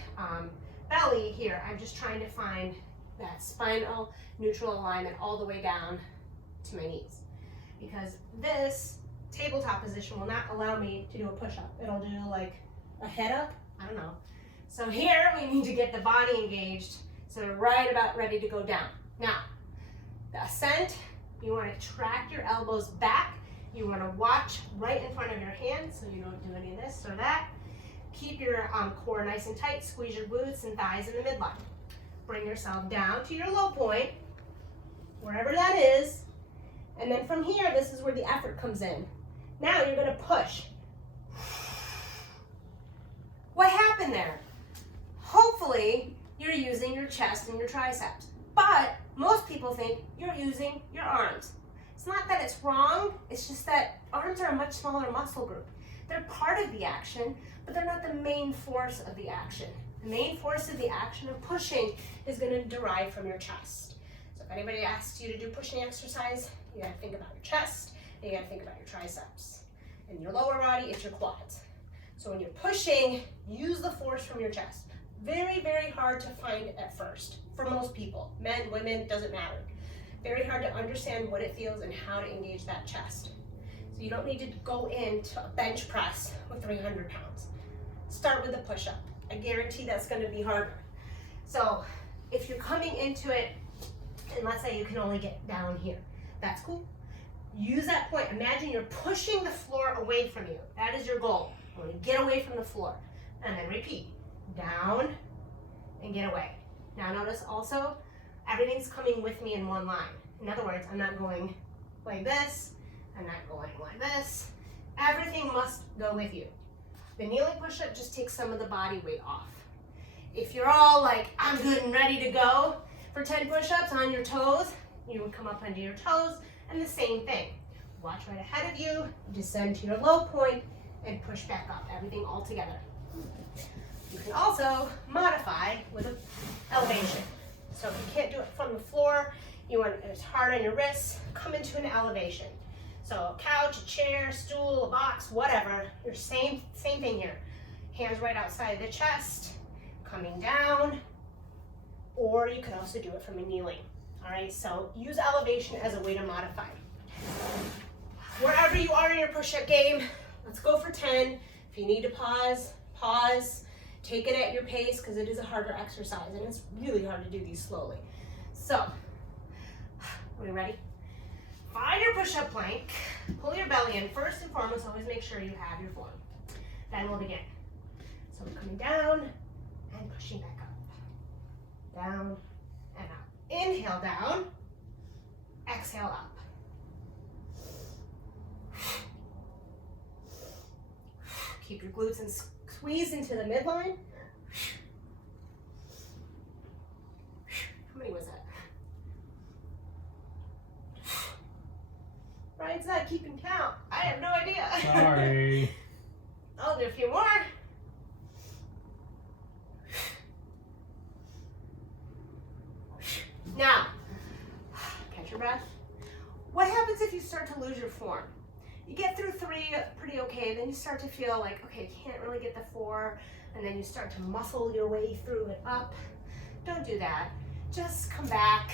belly here. I'm just trying to find that spinal neutral alignment all the way down to my knees. Because this tabletop position will not allow me to do a push-up. It'll do like a head up, I don't know. So here we need to get the body engaged, so we're right about ready to go down. Now, the ascent, you want to track your elbows back. You want to watch right in front of your hands so you don't do any of this or that. Keep your core nice and tight. Squeeze your glutes and thighs in the midline. Bring yourself down to your low point, wherever that is. And then from here, this is where the effort comes in. Now you're going to push. What happened there? Hopefully, you're using your chest and your triceps. But most people think you're using your arms. It's not that it's wrong, it's just that arms are a much smaller muscle group. They're part of the action, but they're not the main force of the action. The main force of the action of pushing is going to derive from your chest. So if anybody asks you to do pushing exercise, you got to think about your chest, and you got to think about your triceps. In your lower body, it's your quads. So when you're pushing, use the force from your chest. Very, very hard to find at first for most people. Men, women, doesn't matter. Very hard to understand what it feels and how to engage that chest. So you don't need to go into a bench press with 300 pounds. Start with a push-up. I guarantee that's going to be harder. So if you're coming into it, and let's say you can only get down here, that's cool. Use that point. Imagine you're pushing the floor away from you. That is your goal. I want to get away from the floor. And then repeat. Down and get away. Now notice also, everything's coming with me in one line. In other words, I'm not going like this, I'm not going like this. Everything must go with you. The kneeling push-up just takes some of the body weight off. If you're all like, I'm good and ready to go for 10 push-ups on your toes, you would come up onto your toes, and the same thing. Watch right ahead of you, descend to your low point, and push back up, everything all together. You can also modify with an elevation. So if you can't do it from the floor, you want it's hard on your wrists, come into an elevation. So a couch, a chair, stool, a box, whatever, your same thing here. Hands right outside the chest, coming down, or you can also do it from a kneeling. All right, so use elevation as a way to modify. Wherever you are in your push-up game, let's go for 10. If you need to pause, pause. Take it at your pace because it is a harder exercise and it's really hard to do these slowly. So, are we ready? Find your push-up plank, pull your belly in. First and foremost, always make sure you have your form. Then we'll begin. So we're coming down and pushing back up. Down and up. Inhale down, exhale up. Keep your glutes and squeeze into the midline. How many was that? Ryan's not keeping count. I have no idea. Sorry. I'll do a few more. Now, catch your breath. What happens if you start to lose your form? You get through 3 pretty okay, then you start to feel like, okay, you can't really get the 4, and then you start to muscle your way through it up. Don't do that. Just come back,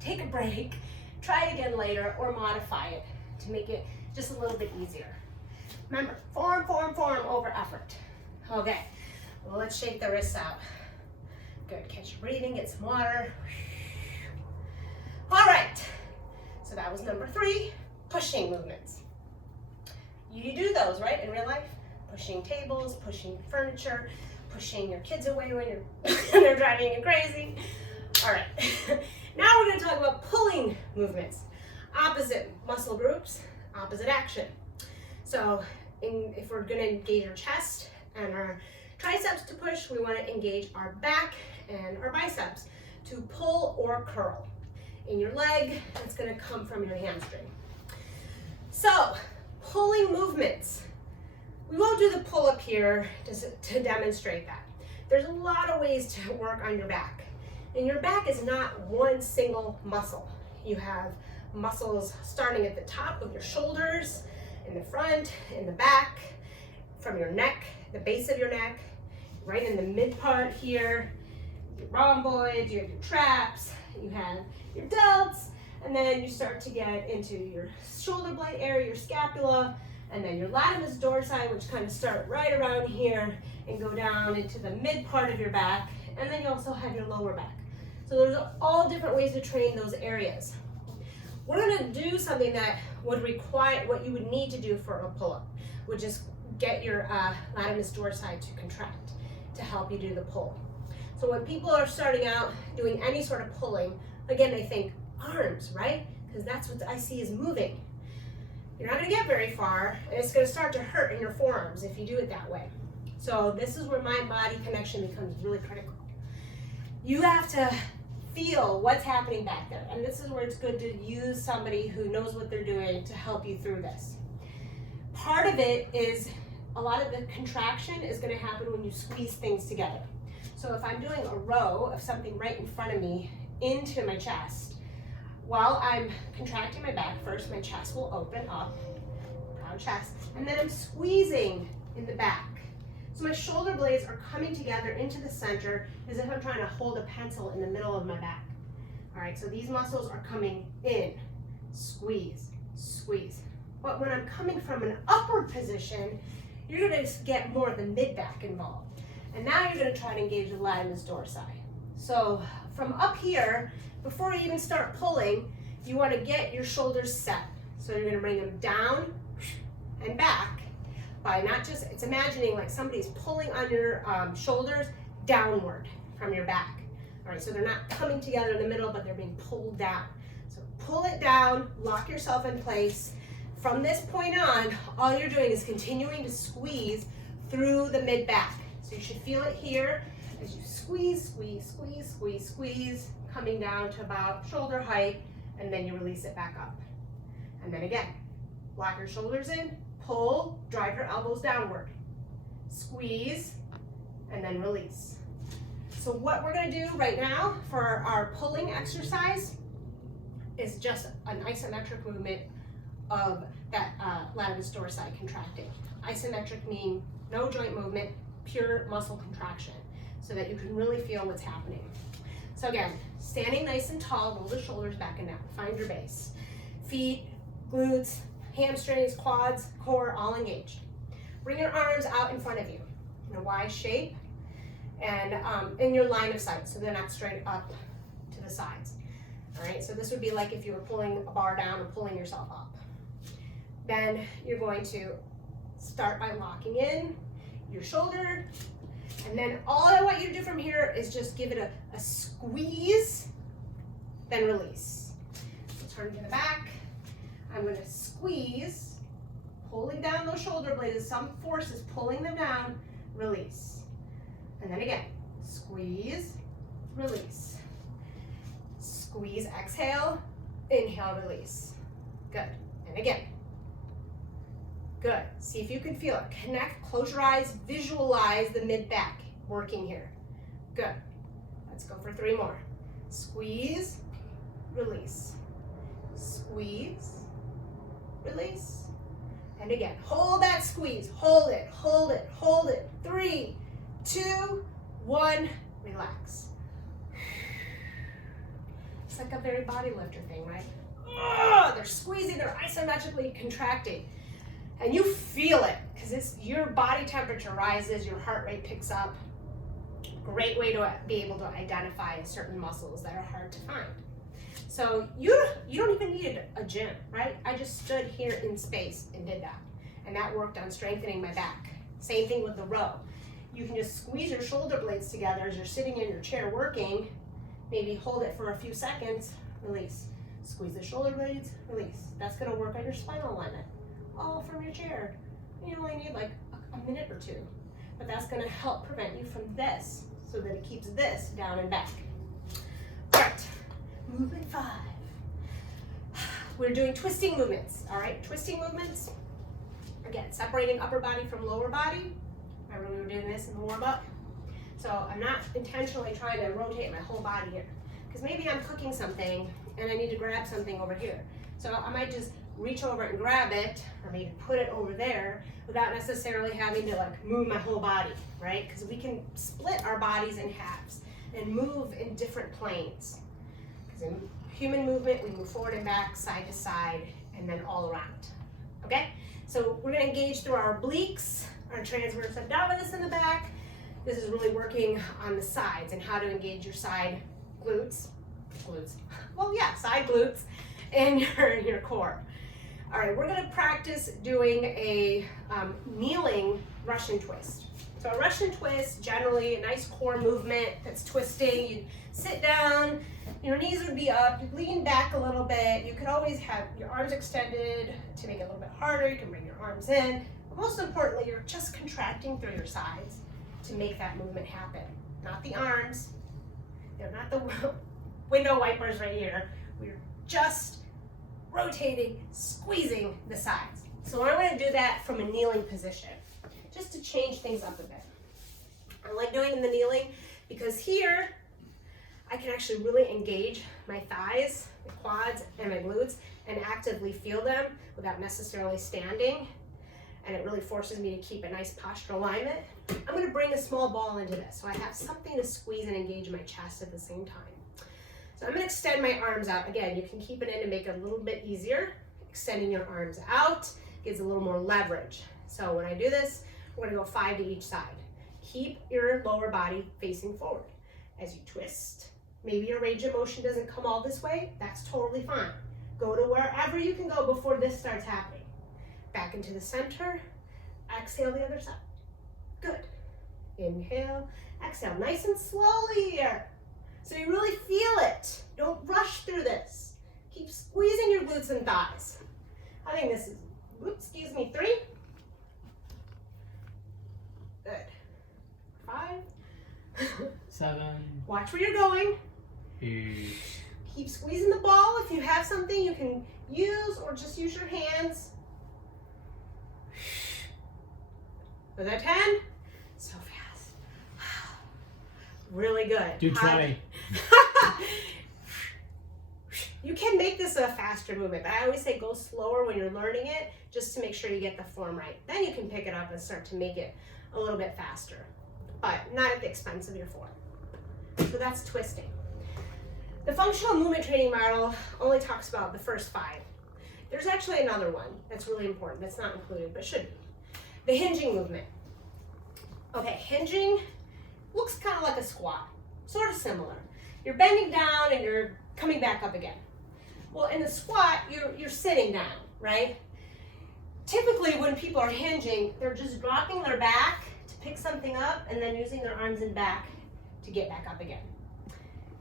take a break, try it again later, or modify it to make it just a little bit easier. Remember, form over effort. Okay, well, let's shake the wrists out. Good, catch your breathing, get some water. All right, so that was number 3, pushing movements. You do those, right, in real life? Pushing tables, pushing furniture, pushing your kids away when they're driving you crazy. All right, now we're gonna talk about pulling movements. Opposite muscle groups, opposite action. So if we're gonna engage our chest and our triceps to push, we wanna engage our back and our biceps to pull or curl. In your leg, it's gonna come from your hamstring. So, pulling movements. We won't do the pull up here to demonstrate that. There's a lot of ways to work on your back. And your back is not one single muscle. You have muscles starting at the top of your shoulders, in the front, in the back, from your neck, the base of your neck, right in the mid part here, your rhomboids, you have your traps, you have your delts, and then you start to get into your shoulder blade area, your scapula, and then your latimus dorsi, which kind of start right around here and go down into the mid part of your back, and then you also have your lower back. So there's all different ways to train those areas. We're gonna do something that would require what you would need to do for a pull-up, which is get your latimus dorsi to contract to help you do the pull. So when people are starting out doing any sort of pulling, again, they think arms, right? Because that's what I see is moving. You're not gonna get very far, and it's gonna start to hurt in your forearms if you do it that way. So this is where mind-body connection becomes really critical. You have to feel what's happening back there, and this is where it's good to use somebody who knows what they're doing to help you through this. Part of it is a lot of the contraction is gonna happen when you squeeze things together. So if I'm doing a row of something right in front of me into my chest, while I'm contracting my back first, my chest will open up, proud chest, and then I'm squeezing in the back. So my shoulder blades are coming together into the center as if I'm trying to hold a pencil in the middle of my back. All right, so these muscles are coming in, squeeze, squeeze. But when I'm coming from an upward position, you're gonna get more of the mid-back involved. And now you're gonna try to engage the latimus dorsi. So from up here, before you even start pulling, you wanna get your shoulders set. So you're gonna bring them down and back by not just, it's imagining like somebody's pulling on your shoulders downward from your back. All right, so they're not coming together in the middle, but they're being pulled down. So pull it down, lock yourself in place. From this point on, all you're doing is continuing to squeeze through the mid-back. So you should feel it here as you squeeze, squeeze, squeeze, squeeze, squeeze, coming down to about shoulder height, and then you release it back up. And then again, lock your shoulders in, pull, drive your elbows downward, squeeze, and then release. So what we're gonna do right now for our pulling exercise is just an isometric movement of that latissimus dorsi contracting. Isometric meaning no joint movement, pure muscle contraction, so that you can really feel what's happening. So again, standing nice and tall, roll the shoulders back and down, find your base. Feet, glutes, hamstrings, quads, core, all engaged. Bring your arms out in front of you in a Y shape and in your line of sight, so they're not straight up to the sides. All right, so this would be like if you were pulling a bar down or pulling yourself up. Then you're going to start by locking in your shoulder, and then all I want you to do from here is just give it a squeeze, then release. So turn to the back. I'm going to squeeze, pulling down those shoulder blades. Some force is pulling them down, release. And then again, squeeze, release. Squeeze, exhale, inhale, release. Good. And again. Good. See if you can feel it. Connect, close your eyes, visualize the mid-back working here. Good. Let's go for 3 more. Squeeze, release. Squeeze, release. And again, hold that squeeze. Hold it, hold it, hold it. 3, 2, 1, relax. It's like a very body lifter thing, right? Oh, they're squeezing, they're isometrically contracting. And you feel it, because your body temperature rises, your heart rate picks up. Great way to be able to identify certain muscles that are hard to find. So you don't even need a gym, right? I just stood here in space and did that. And that worked on strengthening my back. Same thing with the row. You can just squeeze your shoulder blades together as you're sitting in your chair working. Maybe hold it for a few seconds, release. Squeeze the shoulder blades, release. That's gonna work on your spinal alignment. All from your chair. You only need like a minute or 2. But that's gonna help prevent you from this, so that it keeps this down and back. All right, movement 5. We're doing twisting movements, all right? Twisting movements, again, separating upper body from lower body. Remember we were doing this in the warm up? So I'm not intentionally trying to rotate my whole body here, because maybe I'm cooking something and I need to grab something over here. So I might just reach over and grab it, or maybe put it over there without necessarily having to like move my whole body, right? Because we can split our bodies in halves and move in different planes. Because in human movement, we move forward and back, side to side, and then all around, okay? So we're gonna engage through our obliques, our transverse abdominis in the back. This is really working on the sides and how to engage your side glutes, well, yeah, side glutes, and your core. All right, we're gonna practice doing a kneeling Russian twist. So a Russian twist, generally a nice core movement that's twisting. You'd sit down, your knees would be up, you'd lean back a little bit. You could always have your arms extended to make it a little bit harder. You can bring your arms in. But most importantly, you're just contracting through your sides to make that movement happen. Not the arms, they're not the window wipers right here. We're just rotating, squeezing the sides. So I'm going to do that from a kneeling position, just to change things up a bit. I like doing it in the kneeling because here I can actually really engage my thighs, my quads, and my glutes and actively feel them without necessarily standing. And it really forces me to keep a nice postural alignment. I'm going to bring a small ball into this so I have something to squeeze and engage my chest at the same time. So I'm going to extend my arms out. Again, you can keep it in to make it a little bit easier. Extending your arms out gives a little more leverage. So when I do this, we're going to go 5 to each side. Keep your lower body facing forward. As you twist, maybe your range of motion doesn't come all this way. That's totally fine. Go to wherever you can go before this starts happening. Back into the center. Exhale the other side. Good. Inhale, exhale. Nice and slowly here. So you really feel it. Don't rush through this. Keep squeezing your glutes and thighs. I think this is, oops, excuse me, 3. Good. 5. 7. Watch where you're going. 8. Keep squeezing the ball. If you have something you can use or just use your hands. Was that 10? So fast. Really good. Do try. You can make this a faster movement, but I always say go slower when you're learning it, just to make sure you get the form right. Then you can pick it up and start to make it a little bit faster, but not at the expense of your form. So that's twisting. The functional movement training model only talks about the first 5. There's actually another one that's really important that's not included, but should be. The hinging movement. Okay, hinging looks kind of like a squat, sort of similar. You're bending down and you're coming back up again. Well, in the squat, you're sitting down, right? Typically, when people are hinging, they're just dropping their back to pick something up and then using their arms and back to get back up again.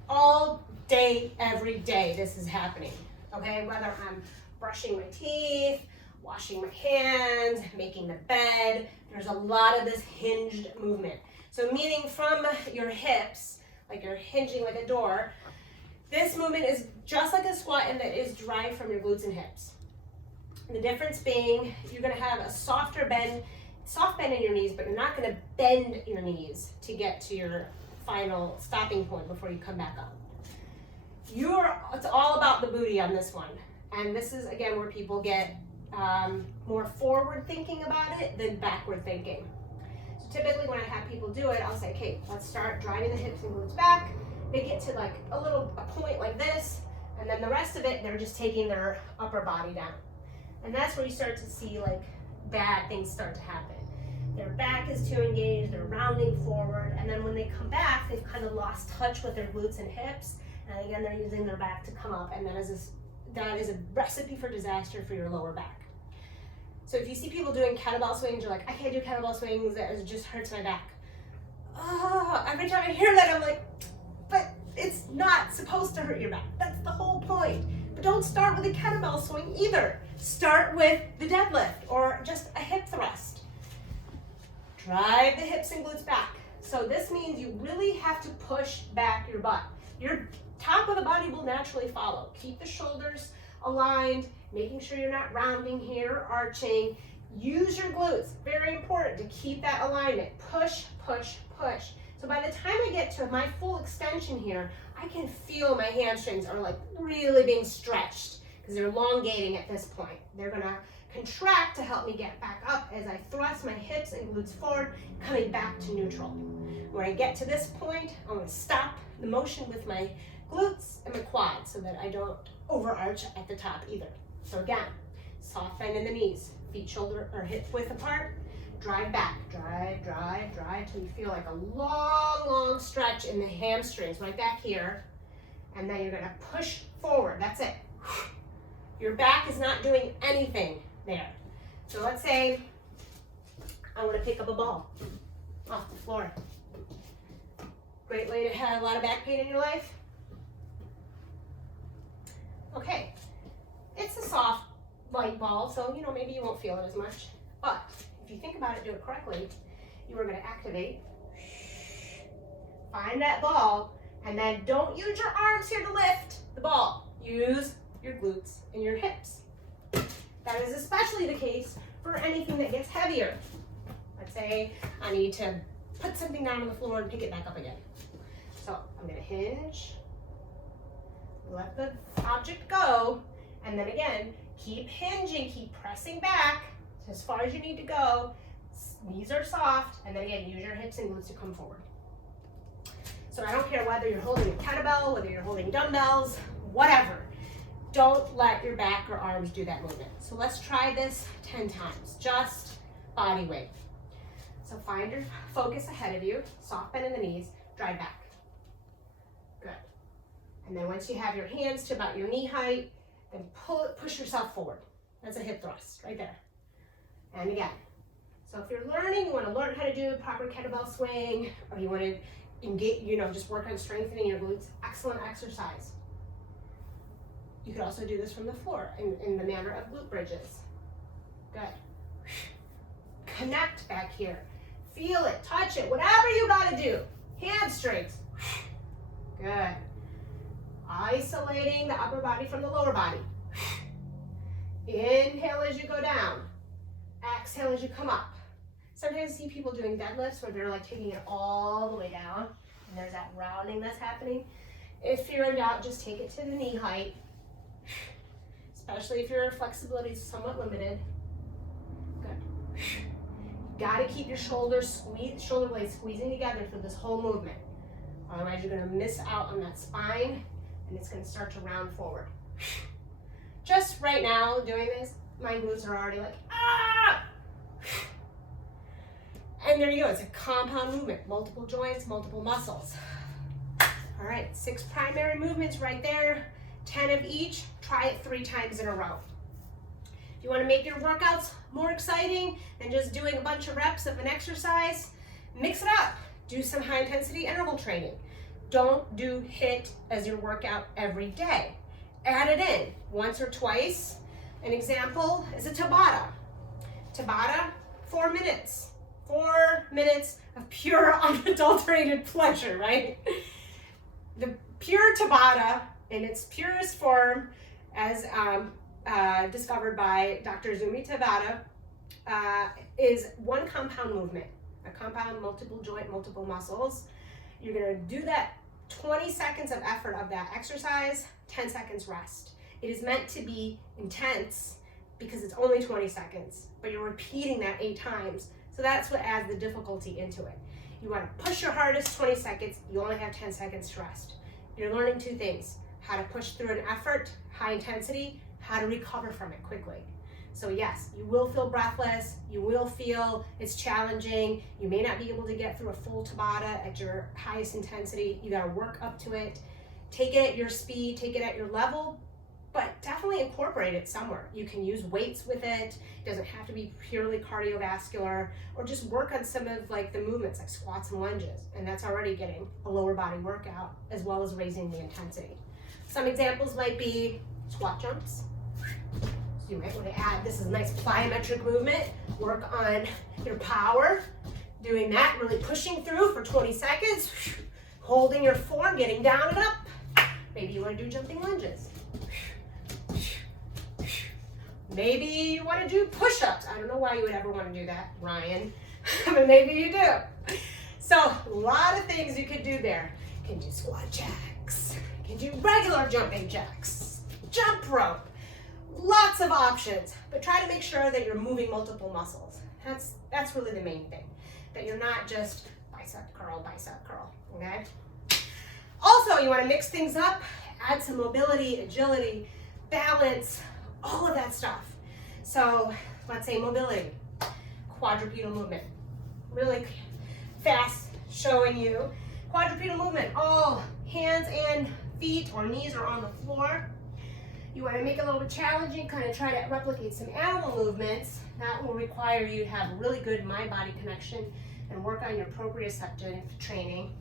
All day, every day, this is happening, okay? Whether I'm brushing my teeth, washing my hands, making the bed, there's a lot of this hinged movement. So meaning from your hips, like you're hinging like a door, this movement is just like a squat and that is derived from your glutes and hips. The difference being you're gonna have a soft bend in your knees, but you're not gonna bend your knees to get to your final stopping point before you come back up. It's all about the booty on this one. And this is, again, where people get more forward thinking about it than backward thinking. So typically when I have people do it, I'll say, okay, let's start driving the hips and glutes back. They get to like a point like this, and then the rest of it, they're just taking their upper body down. And that's where you start to see like bad things start to happen. Their back is too engaged, they're rounding forward, and then when they come back, they've kind of lost touch with their glutes and hips, and again, they're using their back to come up, and that is a recipe for disaster for your lower back. So if you see people doing kettlebell swings, you're like, I can't do kettlebell swings, it just hurts my back. Oh, every time I hear that, I'm like, but it's not supposed to hurt your back. That's the whole point. But don't start with a kettlebell swing either. Start with the deadlift or just a hip thrust. Drive the hips and glutes back. So this means you really have to push back your butt. Your top of the body will naturally follow. Keep the shoulders aligned, making sure you're not rounding here, arching. Use your glutes, very important to keep that alignment. Push, push, push. So by the time I get to my full extension here, I can feel my hamstrings are like really being stretched because they're elongating at this point. They're gonna contract to help me get back up as I thrust my hips and glutes forward, coming back to neutral. When I get to this point, I'm gonna stop the motion with my glutes and my quads so that I don't overarch at the top either. So again, soft bend in the knees, feet shoulder or hip width apart, drive back, drive, drive, drive till you feel like a long, long stretch in the hamstrings right back here. And then you're gonna push forward, that's it. Your back is not doing anything there. So let's say I wanna pick up a ball off the floor. Great way to have a lot of back pain in your life. Okay, it's a soft, light ball, so maybe you won't feel it as much. But if you think about it, do it correctly, you are going to activate, find that ball, and then don't use your arms here to lift the ball. Use your glutes and your hips. That is especially the case for anything that gets heavier. Let's say I need to put something down on the floor and pick it back up again. So I'm going to hinge, let the object go, and then again, keep hinging, keep pressing back as far as you need to go. Knees are soft, and then again, use your hips and glutes to come forward. So I don't care whether you're holding a kettlebell, whether you're holding dumbbells, whatever. Don't let your back or arms do that movement. So let's try this 10 times, just body weight. So find your focus ahead of you, soft bend in the knees, drive back. Good. And then once you have your hands to about your knee height, then push yourself forward. That's a hip thrust right there. And again. So if you're learning, you want to learn how to do a proper kettlebell swing, or you want to engage, just work on strengthening your glutes. Excellent exercise. You could also do this from the floor in the manner of glute bridges. Good. Connect back here. Feel it, touch it, whatever you gotta do. Hamstrings. Good. Isolating the upper body from the lower body. Inhale as you go down. Exhale as you come up. Sometimes I see people doing deadlifts where they're like taking it all the way down, and there's that rounding that's happening. If you're in doubt, just take it to the knee height, especially if your flexibility is somewhat limited. Good. You gotta keep your shoulder blades squeezing together through this whole movement. Otherwise, you're gonna miss out on that spine, and it's gonna start to round forward. Just right now, doing this, my glutes are already like, ah! And there you go, it's a compound movement, multiple joints, multiple muscles. All right, 6 primary movements right there, 10 of each. Try it 3 times in a row. If you wanna make your workouts more exciting than just doing a bunch of reps of an exercise, mix it up. Do some high intensity interval training. Don't do HIIT as your workout every day. Add it in once or twice. An example is a Tabata. Tabata, 4 minutes. 4 minutes of pure unadulterated pleasure, right? The pure Tabata in its purest form, as discovered by Dr. Zumi Tabata, is one compound movement, a compound multiple joint, multiple muscles. You're gonna do that 20 seconds of effort of that exercise, 10 seconds rest. It is meant to be intense because it's only 20 seconds, but you're repeating that 8 times. So that's what adds the difficulty into it. You want to push your hardest 20 seconds, you only have 10 seconds to rest. You're learning 2 things, how to push through an effort, high intensity, how to recover from it quickly. So yes, you will feel breathless, you will feel it's challenging, you may not be able to get through a full Tabata at your highest intensity, you gotta work up to it. Take it at your speed, take it at your level, but definitely incorporate it somewhere. You can use weights with it. It doesn't have to be purely cardiovascular, or just work on some of like the movements like squats and lunges, and that's already getting a lower body workout as well as raising the intensity. Some examples might be squat jumps. So you might want to add, this is a nice plyometric movement. Work on your power, doing that, really pushing through for 20 seconds, holding your form, getting down and up. Maybe you want to do jumping lunges. Maybe you want to do push-ups. I don't know why you would ever want to do that, Ryan, but maybe you do. So a lot of things you could do there. You can do squat jacks. You can do regular jumping jacks, jump rope. Lots of options, but try to make sure that you're moving multiple muscles. That's really the main thing, that you're not just bicep curl, okay? Also, you want to mix things up, add some mobility, agility, balance, all of that stuff. So let's say mobility, quadrupedal movement. Really fast showing you. Quadrupedal movement, all hands and feet or knees are on the floor. You want to make it a little bit challenging, kind of try to replicate some animal movements. That will require you to have really good mind-body connection and work on your proprioceptive training.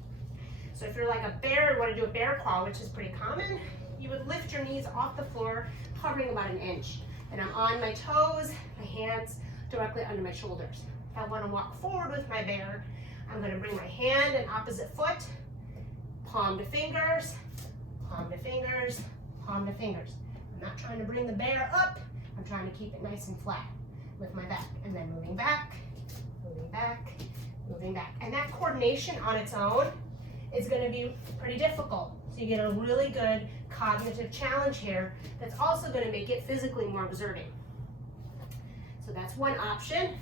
So if you're like a bear, you want to do a bear crawl, which is pretty common, you would lift your knees off the floor, hovering about 1 inch. And I'm on my toes, my hands directly under my shoulders. If I want to walk forward with my bear, I'm going to bring my hand and opposite foot, palm to fingers, palm to fingers, palm to fingers. I'm not trying to bring the bear up, I'm trying to keep it nice and flat with my back. And then moving back, moving back, moving back. And that coordination on its own is going to be pretty difficult. So you get a really good cognitive challenge here that's also going to make it physically more exerting. So that's one option.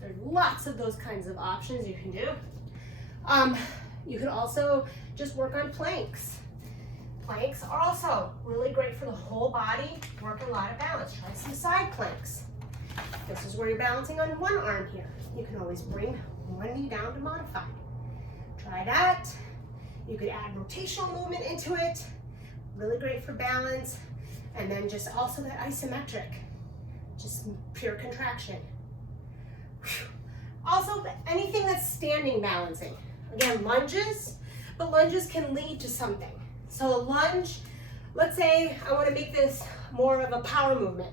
There's lots of those kinds of options you can do. You could also just work on planks. Planks are also really great for the whole body, work a lot of balance. Try some side planks. This is where you're balancing on one arm here. You can always bring one knee down to modify. Try that. You could add rotational movement into it. Really great for balance. And then just also that isometric, just pure contraction. Also, anything that's standing balancing. Again, lunges but lunges can lead to something. So a lunge, let's say I want to make this more of a power movement.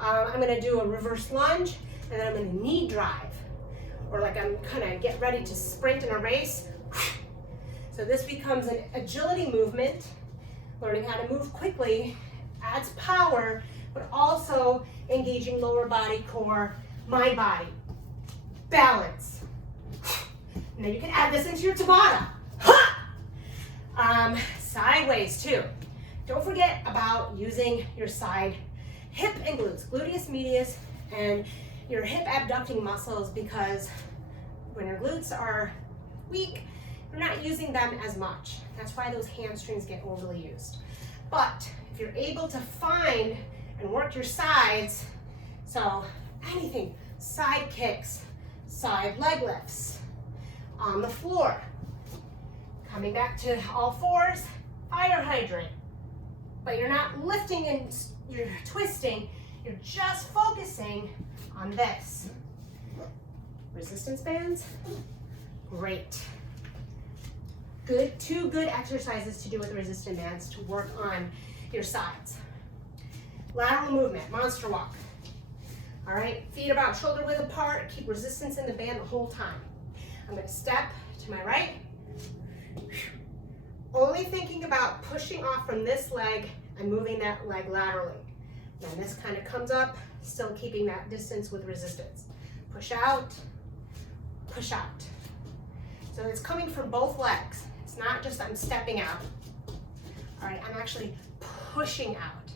I'm going to do a reverse lunge, and then I'm going to knee drive, or like I'm kind of get ready to sprint in a race. So this becomes an agility movement, learning how to move quickly, adds power, but also engaging lower body, core, mind body, balance. And then you can add this into your Tabata. Sideways too. Don't forget about using your side hip and glutes, gluteus medius, and your hip abducting muscles, because when your glutes are weak, you're not using them as much. That's why those hamstrings get overly used. But if you're able to find and work your sides, so anything, side kicks, side leg lifts, on the floor, coming back to all fours, fire hydrant. But you're not lifting and you're twisting, you're just focusing on this. Resistance bands, great. Good, 2 good exercises to do with resistance bands to work on your sides. Lateral movement, monster walk. All right, feet about shoulder width apart, keep resistance in the band the whole time. I'm gonna step to my right, only thinking about pushing off from this leg and moving that leg laterally. Then this kind of comes up, still keeping that distance with resistance. Push out, push out. So it's coming from both legs. It's not just I'm stepping out. All right, I'm actually pushing out,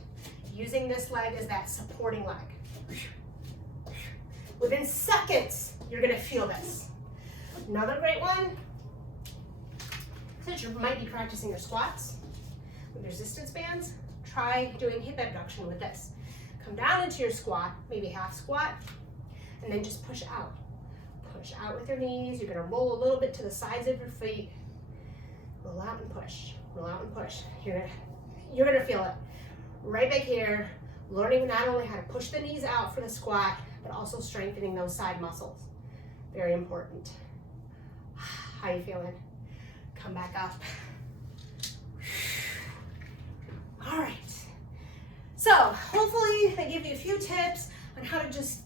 using this leg as that supporting leg. Within seconds, you're gonna feel this. Another great one, since you might be practicing your squats with resistance bands, try doing hip abduction with this. Come down into your squat, maybe half squat, and then just push out. Push out with your knees. You're gonna roll a little bit to the sides of your feet. Roll out and push, roll out and push. You're gonna feel it. Right back here, learning not only how to push the knees out for the squat, but also strengthening those side muscles. Very important. How you feeling? Come back up. All right. So hopefully I give you a few tips on how to just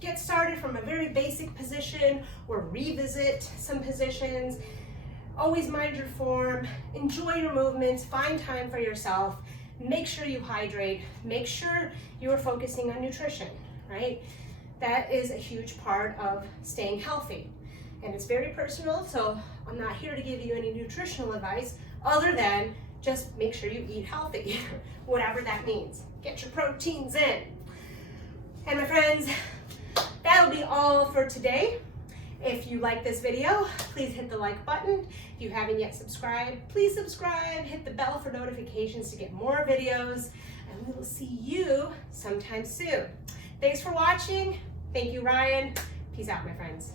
get started from a very basic position or revisit some positions. Always mind your form, enjoy your movements, find time for yourself, make sure you hydrate, make sure you are focusing on nutrition, right? That is a huge part of staying healthy. And it's very personal, so I'm not here to give you any nutritional advice other than just make sure you eat healthy, whatever that means. Get your proteins in. And my friends, that'll be all for today. If you like this video, please hit the like button. If you haven't yet subscribed, please subscribe, hit the bell for notifications to get more videos, and we will see you sometime soon. Thanks for watching. Thank you, Ryan. Peace out, my friends.